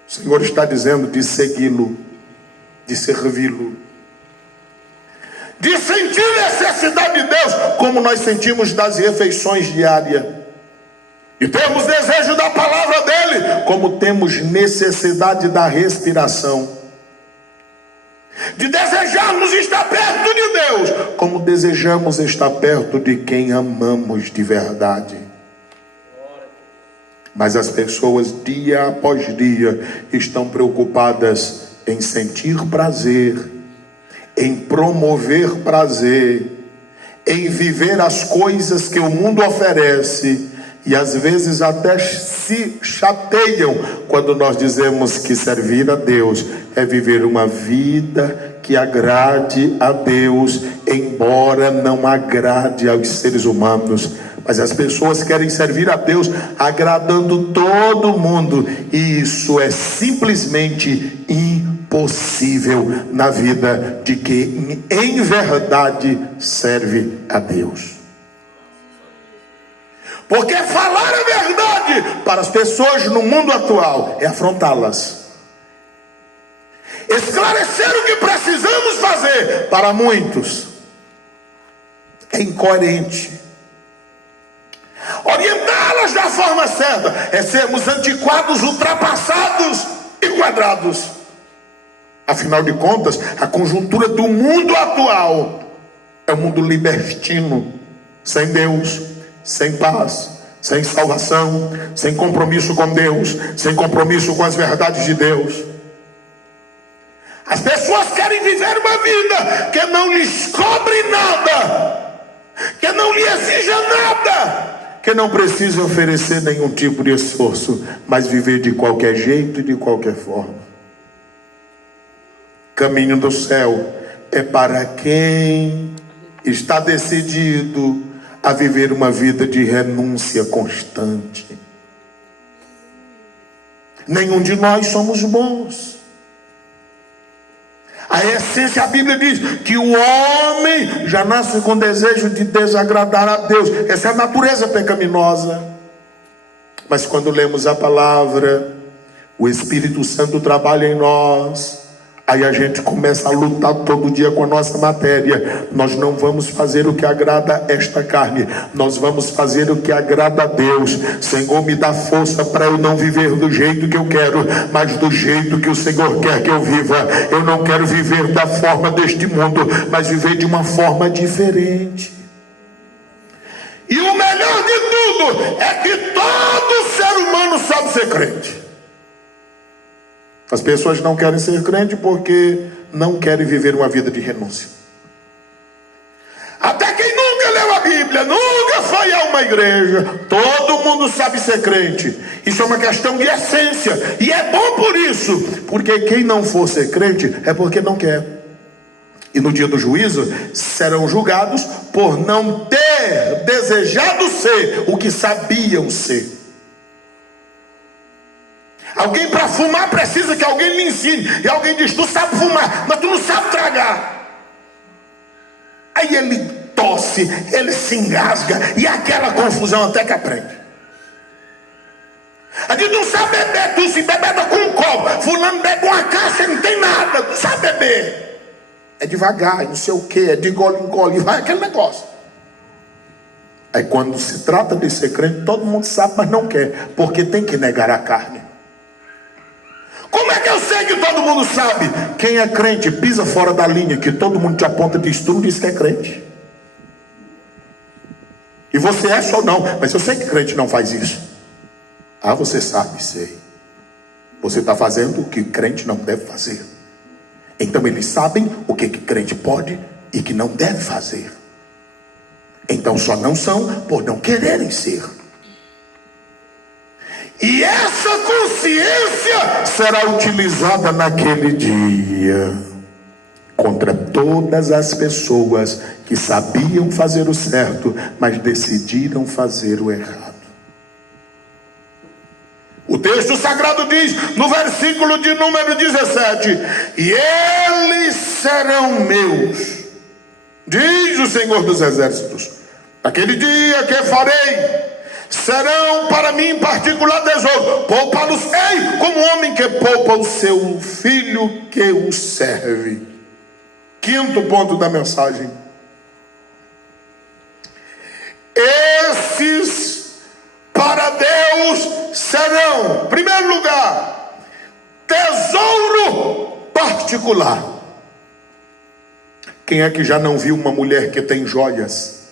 O Senhor está dizendo de segui-lo, de servi-lo, de sentir necessidade de Deus, como nós sentimos das refeições diárias. E temos desejo da palavra dele, como temos necessidade da respiração. De desejarmos estar perto de Deus, como desejamos estar perto de quem amamos de verdade. Mas as pessoas, dia após dia, estão preocupadas em sentir prazer, em promover prazer, em viver as coisas que o mundo oferece, e às vezes até se chateiam quando nós dizemos que servir a Deus é viver uma vida que agrade a Deus, embora não agrade aos seres humanos. Mas as pessoas querem servir a Deus agradando todo mundo, e isso é simplesmente impossível na vida de quem em verdade serve a Deus. Porque falar a verdade para as pessoas no mundo atual é afrontá-las. Esclarecer o que precisamos fazer para muitos é incoerente. Orientá-las da forma certa é sermos antiquados, ultrapassados e quadrados. Afinal de contas, a conjuntura do mundo atual é um mundo libertino, sem Deus, sem paz, sem salvação, sem compromisso com Deus, sem compromisso com as verdades de Deus. As pessoas querem viver uma vida que não lhes cobre nada, que não lhe exija nada, que não precisa oferecer nenhum tipo de esforço, mas viver de qualquer jeito e de qualquer forma. Caminho do céu é para quem está decidido a viver uma vida de renúncia constante. Nenhum de nós somos bons. A essência, a Bíblia diz que o homem já nasce com desejo de desagradar a Deus. Essa é a natureza pecaminosa. Mas quando lemos a palavra, o Espírito Santo trabalha em nós. Aí a gente começa a lutar todo dia com a nossa matéria. Nós não vamos fazer o que agrada esta carne, nós vamos fazer o que agrada a Deus. Senhor, me dá força para eu não viver do jeito que eu quero, mas do jeito que o Senhor quer que eu viva. Eu não quero viver da forma deste mundo, mas viver de uma forma diferente. E o melhor de tudo é que todo ser humano sabe ser crente. As pessoas não querem ser crente porque não querem viver uma vida de renúncia. Até quem nunca leu a Bíblia, nunca foi a uma igreja, todo mundo sabe ser crente. Isso é uma questão de essência, e é bom por isso, porque quem não for ser crente é porque não quer. E no dia do juízo serão julgados por não ter desejado ser o que sabiam ser. Alguém para fumar precisa que alguém lhe ensine. E alguém diz: tu sabe fumar, mas tu não sabe tragar. Aí ele tosse, ele se engasga, e aquela confusão até que aprende. A gente não sabe beber, tu se bebeda com um copo, fulano bebe uma caixa e não tem nada, tu sabe beber. É devagar, não sei o que, é de gole em gole, vai aquele negócio. Aí quando se trata de ser crente, todo mundo sabe, mas não quer, porque tem que negar a carne. Como é que eu sei que todo mundo sabe? Quem é crente pisa fora da linha, que todo mundo te aponta e diz, tu não diz que é crente. E você é ou não, mas eu sei que crente não faz isso. Ah, você sabe, sei. Você está fazendo o que crente não deve fazer. Então eles sabem o que crente pode e que não deve fazer. Então só não são por não quererem ser. E essa consciência será utilizada naquele dia contra todas as pessoas que sabiam fazer o certo, mas decidiram fazer o errado. O texto sagrado diz, no versículo de número 17, e eles serão meus, diz o Senhor dos Exércitos, aquele dia que farei, serão para mim em particular tesouro, poupá-los-ei como homem que poupa o seu filho que o serve. Quinto ponto da mensagem. Esses para Deus serão, em primeiro lugar, tesouro particular. Quem é que já não viu uma mulher que tem joias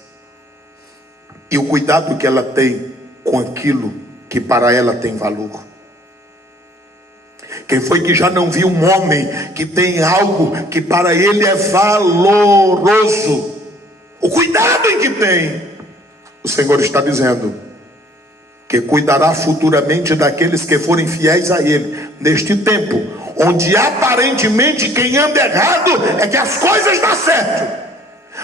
e o cuidado que ela tem com aquilo que para ela tem valor? Quem foi que já não viu um homem que tem algo que para ele é valoroso? O cuidado em que tem. O Senhor está dizendo que cuidará futuramente daqueles que forem fiéis a Ele. Neste tempo, onde aparentemente quem anda errado é que as coisas dão certo.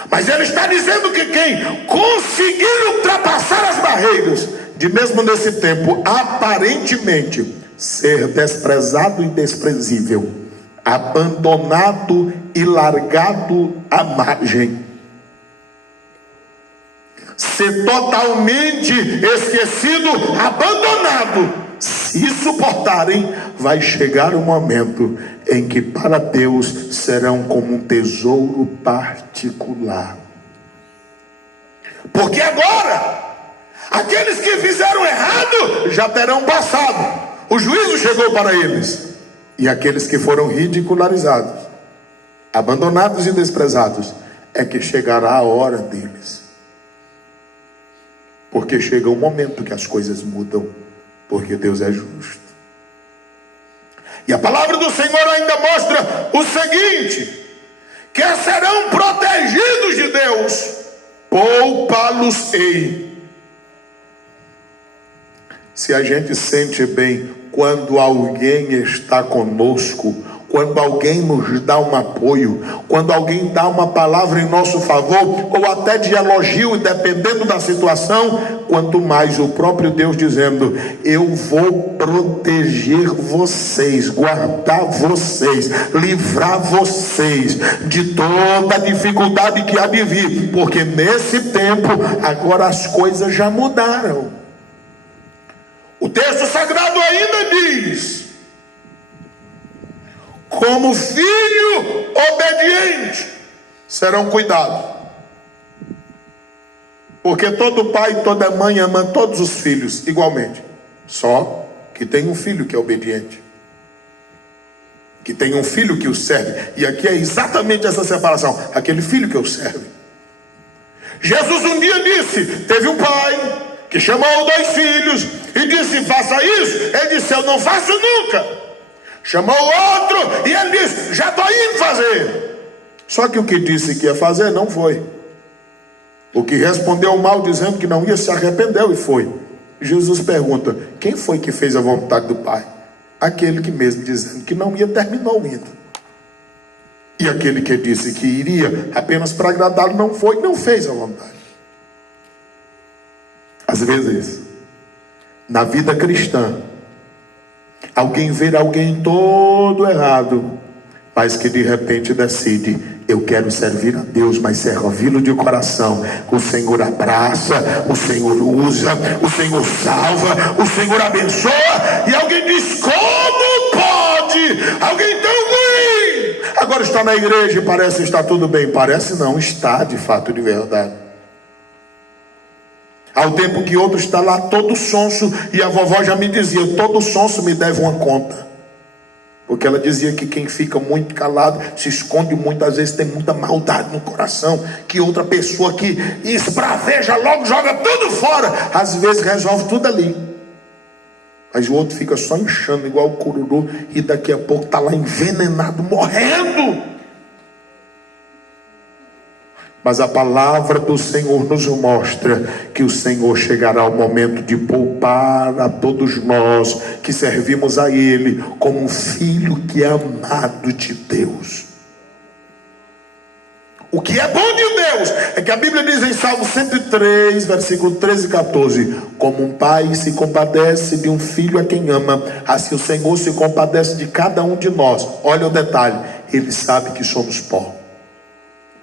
Mas Ele está dizendo que quem conseguir ultrapassar as barreiras, de mesmo nesse tempo, aparentemente, ser desprezado e desprezível, abandonado e largado à margem, ser totalmente esquecido, abandonado, se suportarem, vai chegar o momento em que para Deus serão como um tesouro particular. Porque agora, aqueles que fizeram errado já terão passado. O juízo chegou para eles. E aqueles que foram ridicularizados, abandonados e desprezados, é que chegará a hora deles. Porque chega um momento que as coisas mudam, porque Deus é justo. E a palavra do Senhor ainda mostra o seguinte, que serão protegidos de Deus, poupá-los-ei. Se a gente sente bem quando alguém está conosco, quando alguém nos dá um apoio, quando alguém dá uma palavra em nosso favor, ou até de elogio, dependendo da situação, quanto mais o próprio Deus dizendo, eu vou proteger vocês, guardar vocês, livrar vocês de toda a dificuldade que há de vir, porque nesse tempo, agora as coisas já mudaram. O texto sagrado ainda diz, como filho obediente serão cuidados. Porque todo pai e toda mãe ama todos os filhos igualmente. Só que tem um filho que é obediente, que tem um filho que o serve. E aqui é exatamente essa separação, aquele filho que o serve. Jesus um dia disse, teve um pai que chamou 2 filhos e disse, faça isso. Ele disse, eu não faço nunca. Chamou outro e ele disse, já estou indo fazer. Só que o que disse que ia fazer não foi. O que respondeu mal dizendo que não ia se arrependeu e foi. Jesus pergunta, quem foi que fez a vontade do Pai? Aquele que mesmo dizendo que não ia, terminou indo. E aquele que disse que iria apenas para agradá-lo não foi, não fez a vontade. Às vezes, na vida cristã, alguém vê alguém todo errado, mas que de repente decide, eu quero servir a Deus, mas servi-lo de coração. O Senhor abraça, o Senhor usa, o Senhor salva, o Senhor abençoa, e alguém diz, como pode? Alguém tão ruim, agora está na igreja e parece estar tudo bem. Parece não, está de fato, de verdade. Ao tempo que outro está lá todo sonso, e a vovó já me dizia, todo sonso me deve uma conta. Porque ela dizia que quem fica muito calado, se esconde muitas vezes, tem muita maldade no coração, que outra pessoa que esbraveja logo, joga tudo fora, às vezes resolve tudo ali. Mas o outro fica só inchando igual o cururu, e daqui a pouco está lá envenenado, morrendo. Mas a palavra do Senhor nos mostra que o Senhor chegará o momento de poupar a todos nós que servimos a Ele como um filho que é amado de Deus. O que é bom de Deus é que a Bíblia diz em Salmo 103, versículo 13 e 14: como um pai se compadece de um filho a quem ama, assim o Senhor se compadece de cada um de nós. Olha o detalhe, Ele sabe que somos pó.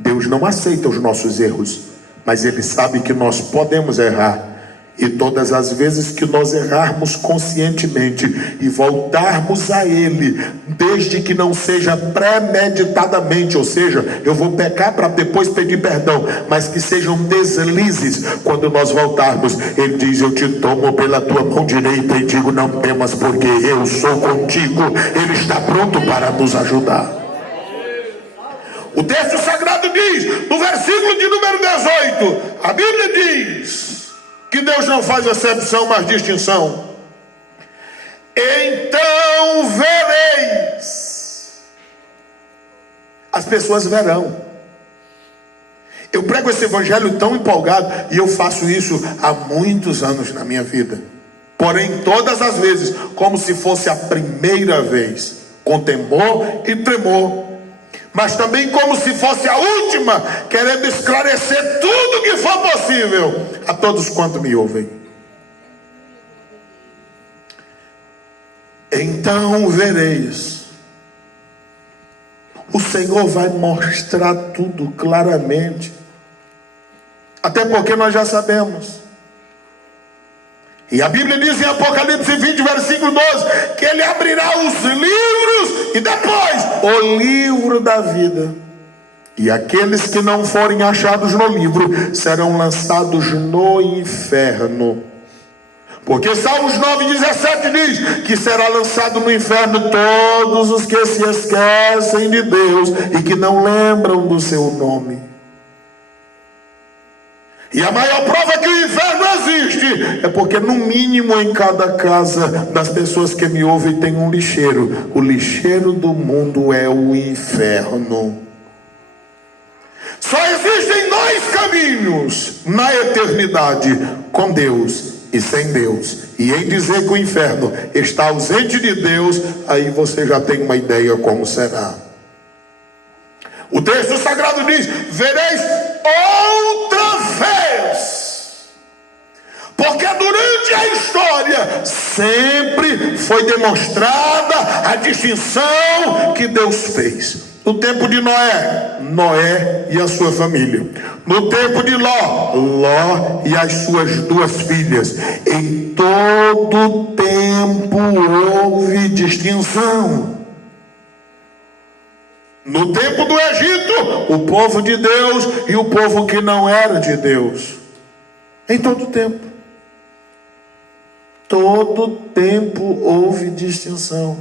Deus não aceita os nossos erros, mas Ele sabe que nós podemos errar. E todas as vezes que nós errarmos conscientemente e voltarmos a Ele, desde que não seja premeditadamente, ou seja, eu vou pecar para depois pedir perdão, mas que sejam deslizes, quando nós voltarmos, Ele diz, eu te tomo pela tua mão direita e digo, não temas, porque eu sou contigo. Ele está pronto para nos ajudar. O texto sagrado diz, no versículo de número 18, a Bíblia diz que Deus não faz acepção, mas distinção. Então vereis. As pessoas verão. Eu prego esse evangelho tão empolgado, e eu faço isso há muitos anos na minha vida. Porém, todas as vezes, como se fosse a primeira vez, com temor e tremor, mas também como se fosse a última, querendo esclarecer tudo que for possível a todos quanto me ouvem. Então vereis. O Senhor vai mostrar tudo claramente, até porque nós já sabemos. E a Bíblia diz em Apocalipse 20, versículo 12, que Ele abrirá os livros e depois o livro da vida. E aqueles que não forem achados no livro serão lançados no inferno. Porque Salmos 9,17 diz que será lançado no inferno todos os que se esquecem de Deus e que não lembram do seu nome. E a maior prova que o inferno existe é porque no mínimo em cada casa das pessoas que me ouvem tem um lixeiro. O lixeiro do mundo é o inferno. Só existem dois caminhos na eternidade: com Deus e sem Deus. E em dizer que o inferno está ausente de Deus, aí você já tem uma ideia como será. O texto sagrado diz: vereis outra vez. Porque durante a história sempre foi demonstrada a distinção que Deus fez. No tempo de Noé, Noé e a sua família. No tempo de Ló, Ló e as suas duas filhas. Em todo tempo houve distinção. No tempo do Egito, o povo de Deus e o povo que não era de Deus. Em todo tempo. Todo tempo houve distinção.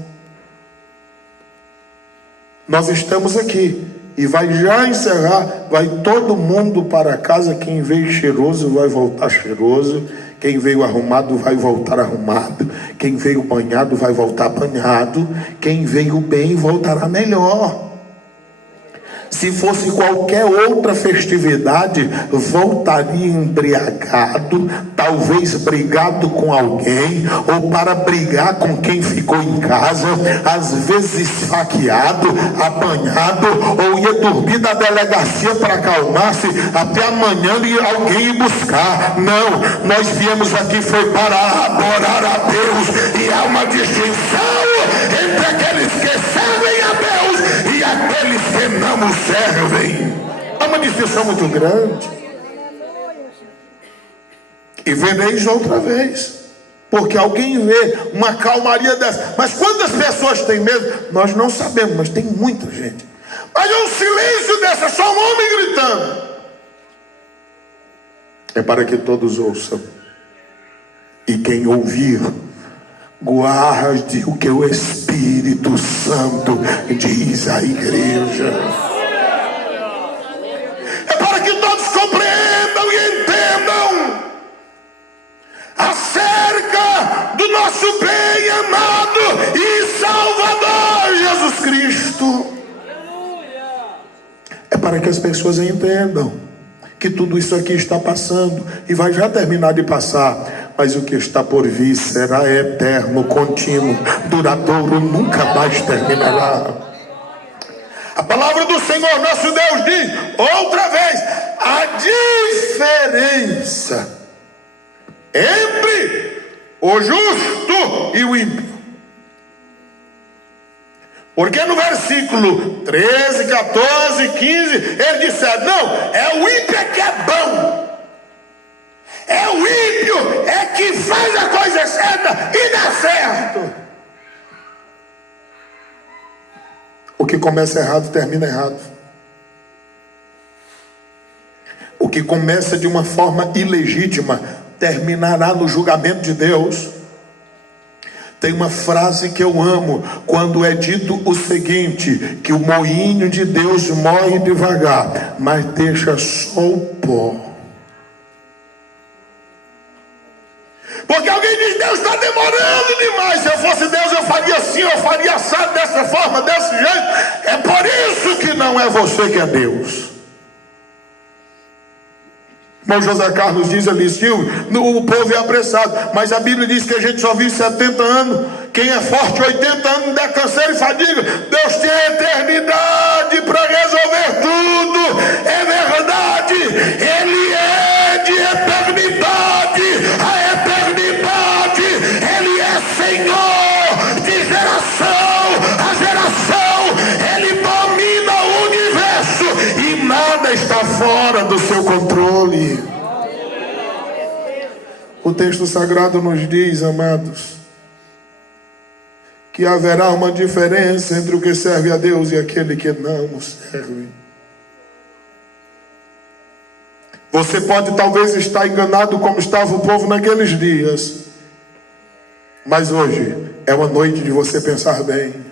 Nós estamos aqui e vai já encerrar. Vai todo mundo para casa. Quem veio cheiroso vai voltar cheiroso. Quem veio arrumado vai voltar arrumado. Quem veio banhado vai voltar banhado. Quem veio bem voltará melhor. Se fosse qualquer outra festividade, voltaria embriagado, talvez brigado com alguém, ou para brigar com quem ficou em casa, às vezes esfaqueado, apanhado, ou ia dormir na delegacia para acalmar-se, até amanhã e alguém ir buscar. Não, nós viemos aqui foi para adorar a Deus, e há uma distinção entre aqueles que servem a Deus e aqueles que não o servem. Há uma distinção muito grande. E vereis outra vez. Porque alguém vê uma calmaria dessa. Mas quantas pessoas têm medo? Nós não sabemos, mas tem muita gente. Mas é um silêncio dessa, só um homem gritando. é para que todos ouçam. E quem ouvir, guarde o que o Espírito Santo diz à igreja. É para que todos compreendam e entendam acerca do nosso bem amado e Salvador Jesus Cristo. É para que as pessoas entendam que tudo isso aqui está passando e vai já terminar de passar, mas o que está por vir será eterno, contínuo, duradouro, nunca mais terminará. A palavra do Senhor nosso Deus diz outra vez a diferença entre o justo e o ímpio. Porque no versículo 13, 14, 15, ele disse: não, é o ímpio que é bom. É o ímpio que faz a coisa certa e dá certo. O que começa errado, termina errado. O que começa de uma forma ilegítima, terminará no julgamento de Deus. Tem uma frase que eu amo, quando é dito o seguinte, que o moinho de Deus morre devagar, mas deixa só o pó. Porque alguém diz: Deus está demorando demais. Se eu fosse Deus, eu faria assim, eu faria assado, dessa forma, desse jeito. É por isso que não é você que é Deus. Irmão José Carlos diz ali: o povo é apressado, mas a Bíblia diz que a gente só vive 70 anos. Quem é forte 80 anos não dá canseiro e fadiga. Deus tem a eternidade para resolver tudo. É verdade, Ele é de eternidade a eternidade. Ele é Senhor de geração a geração. Ele domina o universo e nada está fora do seu controle. O texto sagrado nos diz, amados, que haverá uma diferença entre o que serve a Deus e aquele que não o serve. Você pode talvez estar enganado como estava o povo naqueles dias, mas hoje é uma noite de você pensar bem.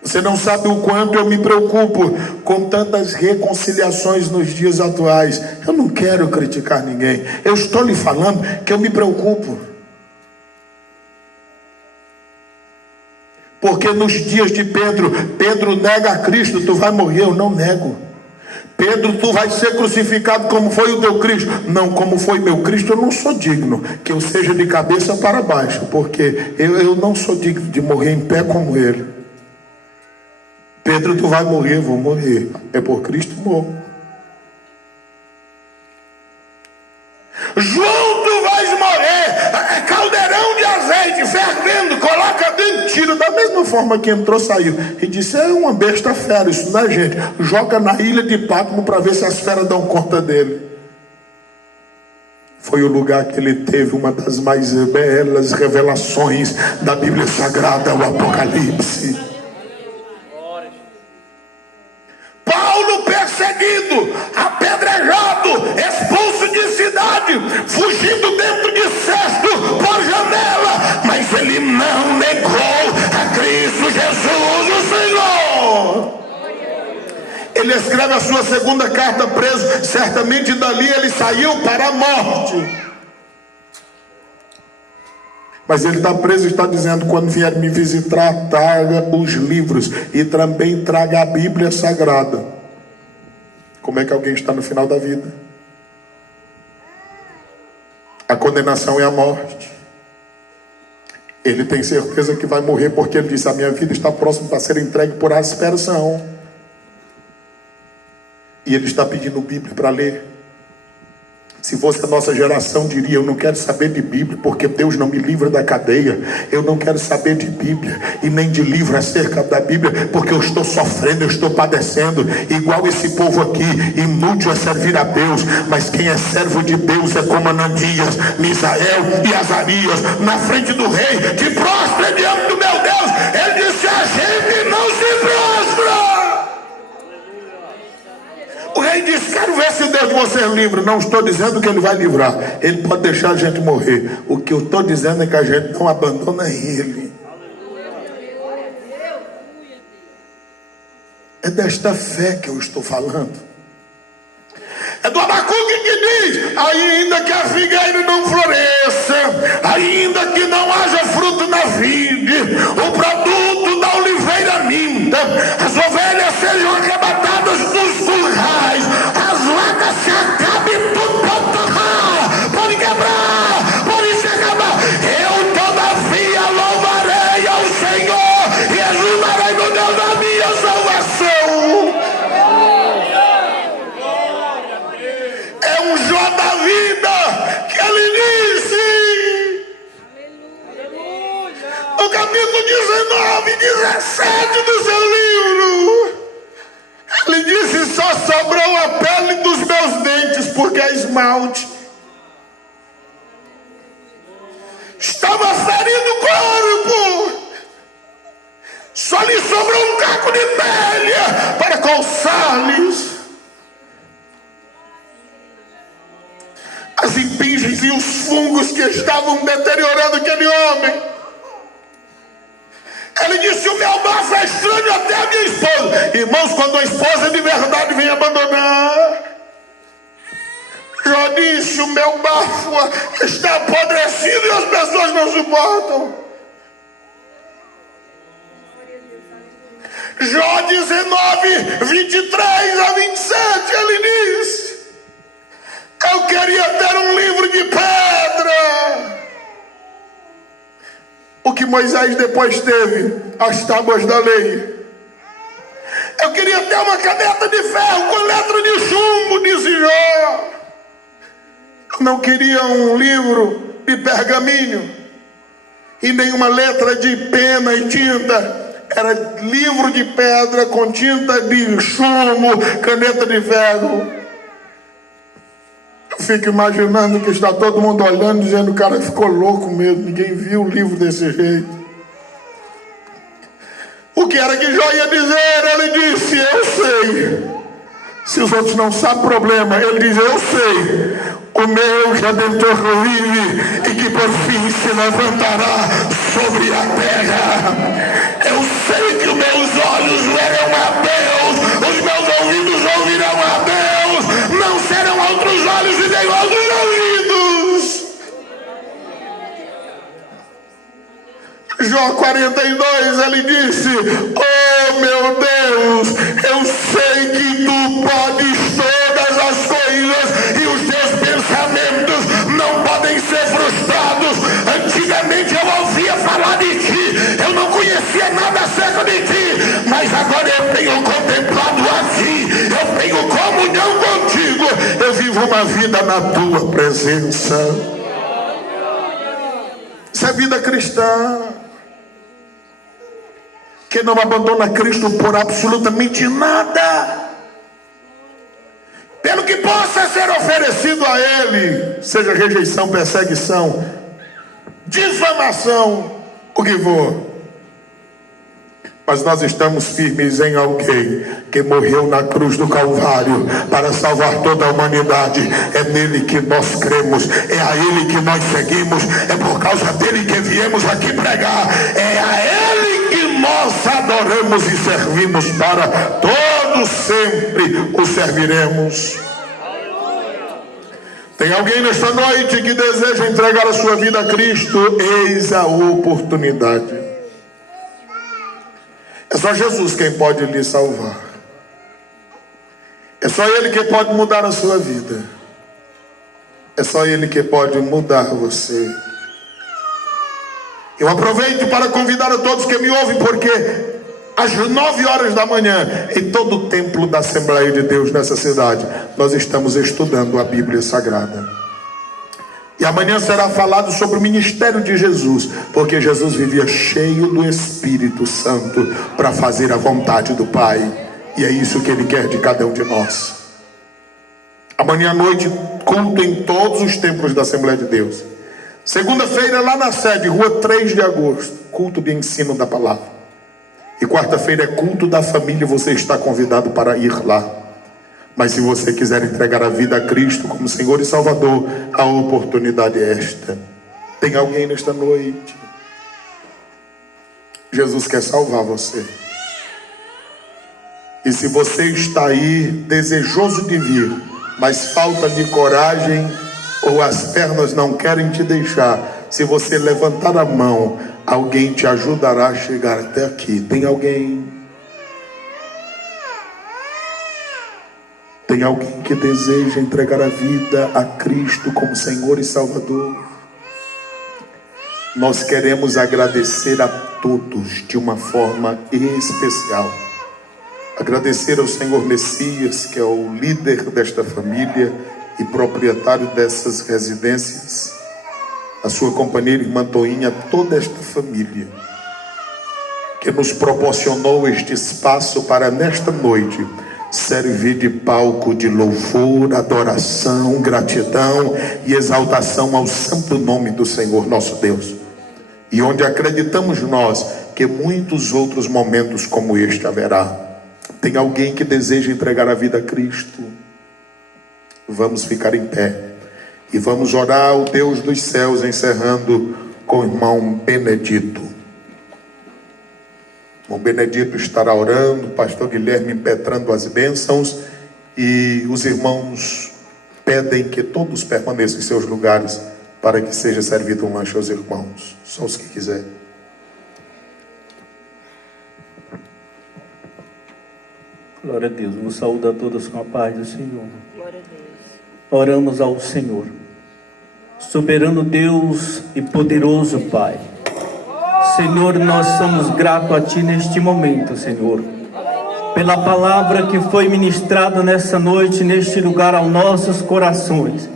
Você não sabe o quanto eu me preocupo com tantas reconciliações nos dias atuais. Eu não quero criticar ninguém. Eu estou lhe falando que eu me preocupo. Porque nos dias de Pedro, Pedro nega a Cristo. Tu vai morrer, eu não nego. Pedro, tu vai ser crucificado como foi o teu Cristo. Não, como foi meu Cristo, eu não sou digno que eu seja de cabeça para baixo. Porque eu não sou digno de morrer em pé como ele. Pedro, tu vai morrer, vou morrer. É por Cristo, morro. João, tu vais morrer. É caldeirão de azeite, fervendo, coloca dentro, tira da mesma forma que entrou, saiu. E disse: é uma besta fera, isso não é gente. Joga na ilha de Patmos para ver se as feras dão conta dele. Foi o lugar que ele teve uma das mais belas revelações da Bíblia Sagrada, o Apocalipse. Paulo perseguido, apedrejado, expulso de cidade, fugindo dentro de cesto por janela, mas ele não negou a Cristo Jesus, o Senhor. Ele escreve a sua segunda carta preso, certamente dali ele saiu para a morte. Mas ele está preso e está dizendo: quando vier me visitar, traga os livros e também traga a Bíblia Sagrada. Como é que alguém está no final da vida? A condenação é a morte. Ele tem certeza que vai morrer porque ele disse: a minha vida está próxima para ser entregue por aspersão. E ele está pedindo Bíblia para ler. Se fosse a nossa geração, diria: eu não quero saber de Bíblia, porque Deus não me livra da cadeia. Eu não quero saber de Bíblia e nem de livro acerca da Bíblia, porque eu estou sofrendo, eu estou padecendo, igual esse povo aqui. Inútil é servir a Deus, mas quem é servo de Deus é como Ananias, Misael e Azarias, na frente do rei, te prostra diante do meu Deus. Ele disse: a gente não se prostra. O rei disse: quero ver se Deus de vocês livra. Não estou dizendo que Ele vai livrar. Ele pode deixar a gente morrer. O que eu estou dizendo é que a gente não abandona Ele. É desta fé que eu estou falando. É do Abacuque que diz: ainda que a figueira não floresça, ainda que não haja fruto na vide, o produto da oliveira minta, as ovelhas sejam arrebatadas dos currais, as vacas se acabem, tudo pode torrar, pode quebrar, pode se acabar. Eu todavia louvarei ao Senhor e exultarei no Deus da minha salvação. É um Jó da vida que ele disse no capítulo 19, 17 do seu livro. Ele disse: só sobrou a pele dos meus dentes, porque é esmalte. Estava ferido o corpo, só lhe sobrou um caco de telha para calçar-lhes. As impingens e os fungos que estavam deteriorando aquele homem. Ele disse: o meu bafo é estranho até a minha esposa. Irmãos, quando a esposa de verdade vem abandonar, Jó disse: o meu bafo está apodrecido e as pessoas não suportam. Jó 19, 23 a 27, ele diz: eu queria ter um livro de pedra. O que Moisés depois teve, as tábuas da lei. Eu queria ter uma caneta de ferro com letra de chumbo, disse Jó. Eu não queria um livro de pergaminho e nenhuma letra de pena e tinta. Era livro de pedra com tinta de chumbo, caneta de ferro. Eu fico imaginando que está todo mundo olhando, dizendo: o cara ficou louco mesmo, ninguém viu o livro desse jeito. O que era que Jó ia dizer? Ele disse: eu sei. Se os outros não sabem, problema. Ele diz: eu sei. O meu Redentor vive e que por fim se levantará sobre a terra. Eu sei que os meus olhos verão a Deus, os meus ouvidos ouvirão a Deus, não serão outros olhos e nem outros ouvidos. Jó 42, ele disse: oh meu Deus, eu sei que tu podes todas as coisas e os teus pensamentos não podem ser frustrados. Antigamente eu ouvia falar de ti, eu não conhecia nada acerca de ti, mas agora eu tenho contemplado a ti, eu tenho comunhão contigo, eu vivo uma vida na tua presença. Isso é vida cristã. Que não abandona Cristo por absolutamente nada, pelo que possa ser oferecido a Ele, seja rejeição, perseguição, difamação, o que for. Mas nós estamos firmes em alguém que morreu na cruz do Calvário para salvar toda a humanidade. É nele que nós cremos, é a Ele que nós seguimos, é por causa dele que viemos aqui pregar, é a Ele que nós adoramos e servimos, para todos sempre o serviremos. Tem alguém nesta noite que deseja entregar a sua vida a Cristo? Eis a oportunidade. É só Jesus quem pode lhe salvar. É só Ele que pode mudar a sua vida. É só Ele que pode mudar você. Eu aproveito para convidar a todos que me ouvem, porque às 9 horas da manhã, em todo o templo da Assembleia de Deus nessa cidade, nós estamos estudando a Bíblia Sagrada. E amanhã será falado sobre o ministério de Jesus, porque Jesus vivia cheio do Espírito Santo para fazer a vontade do Pai. E é isso que Ele quer de cada um de nós. Amanhã à noite, culto em todos os templos da Assembleia de Deus. Segunda-feira, lá na sede, Rua 3 de Agosto, culto de ensino da palavra. E quarta-feira é culto da família, você está convidado para ir lá. Mas se você quiser entregar a vida a Cristo como Senhor e Salvador, a oportunidade é esta. Tem alguém nesta noite? Jesus quer salvar você. E se você está aí desejoso de vir, mas falta-lhe coragem, ou as pernas não querem te deixar, se você levantar a mão, alguém te ajudará a chegar até aqui. Tem alguém? Tem alguém que deseja entregar a vida a Cristo como Senhor e Salvador? Nós queremos agradecer a todos de uma forma especial. Agradecer ao Senhor Messias, que é o líder desta família e proprietário dessas residências, a sua companheira irmã Toinha, toda esta família que nos proporcionou este espaço para nesta noite servir de palco de louvor, adoração, gratidão e exaltação ao santo nome do Senhor nosso Deus. E onde acreditamos nós que muitos outros momentos como este haverá. Tem alguém que deseja entregar a vida a Cristo? Vamos ficar em pé e vamos orar ao Deus dos céus, encerrando com o irmão Benedito. O irmão Benedito estará orando, o pastor Guilherme impetrando as bênçãos, e os irmãos pedem que todos permaneçam em seus lugares para que seja servido um lanche aos irmãos, só os que quiserem. Glória a Deus, vos saúdo a todos com a paz do Senhor. Glória a Deus. Oramos ao Senhor. Soberano Deus e poderoso Pai, Senhor, nós somos gratos a Ti neste momento, Senhor, pela palavra que foi ministrada nessa noite, neste lugar, aos nossos corações.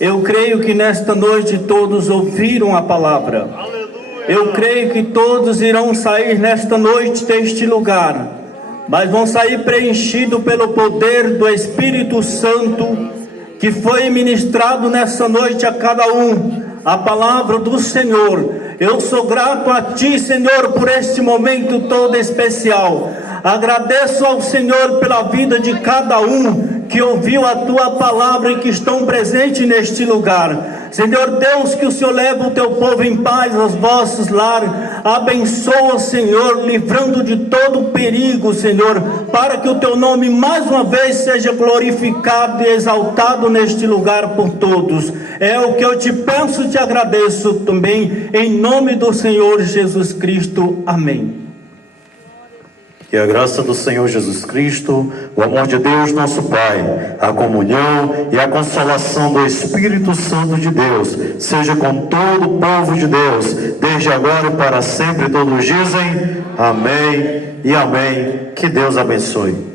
Eu creio que nesta noite todos ouviram a palavra. Eu creio que todos irão sair nesta noite deste lugar, mas vão sair preenchidos pelo poder do Espírito Santo, que foi ministrado nessa noite a cada um, a palavra do Senhor. Eu sou grato a Ti, Senhor, por este momento todo especial. Agradeço ao Senhor pela vida de cada um que ouviu a Tua palavra e que estão presentes neste lugar. Senhor Deus, que o Senhor leve o Teu povo em paz aos vossos lares. Abençoa, Senhor, livrando de todo perigo, Senhor, para que o Teu nome mais uma vez seja glorificado e exaltado neste lugar por todos. É o que eu te peço e te agradeço também, em nome do Senhor Jesus Cristo. Amém. Que a graça do Senhor Jesus Cristo, o amor de Deus nosso Pai, a comunhão e a consolação do Espírito Santo de Deus, seja com todo o povo de Deus, desde agora e para sempre. Todos dizem amém e amém. Que Deus abençoe.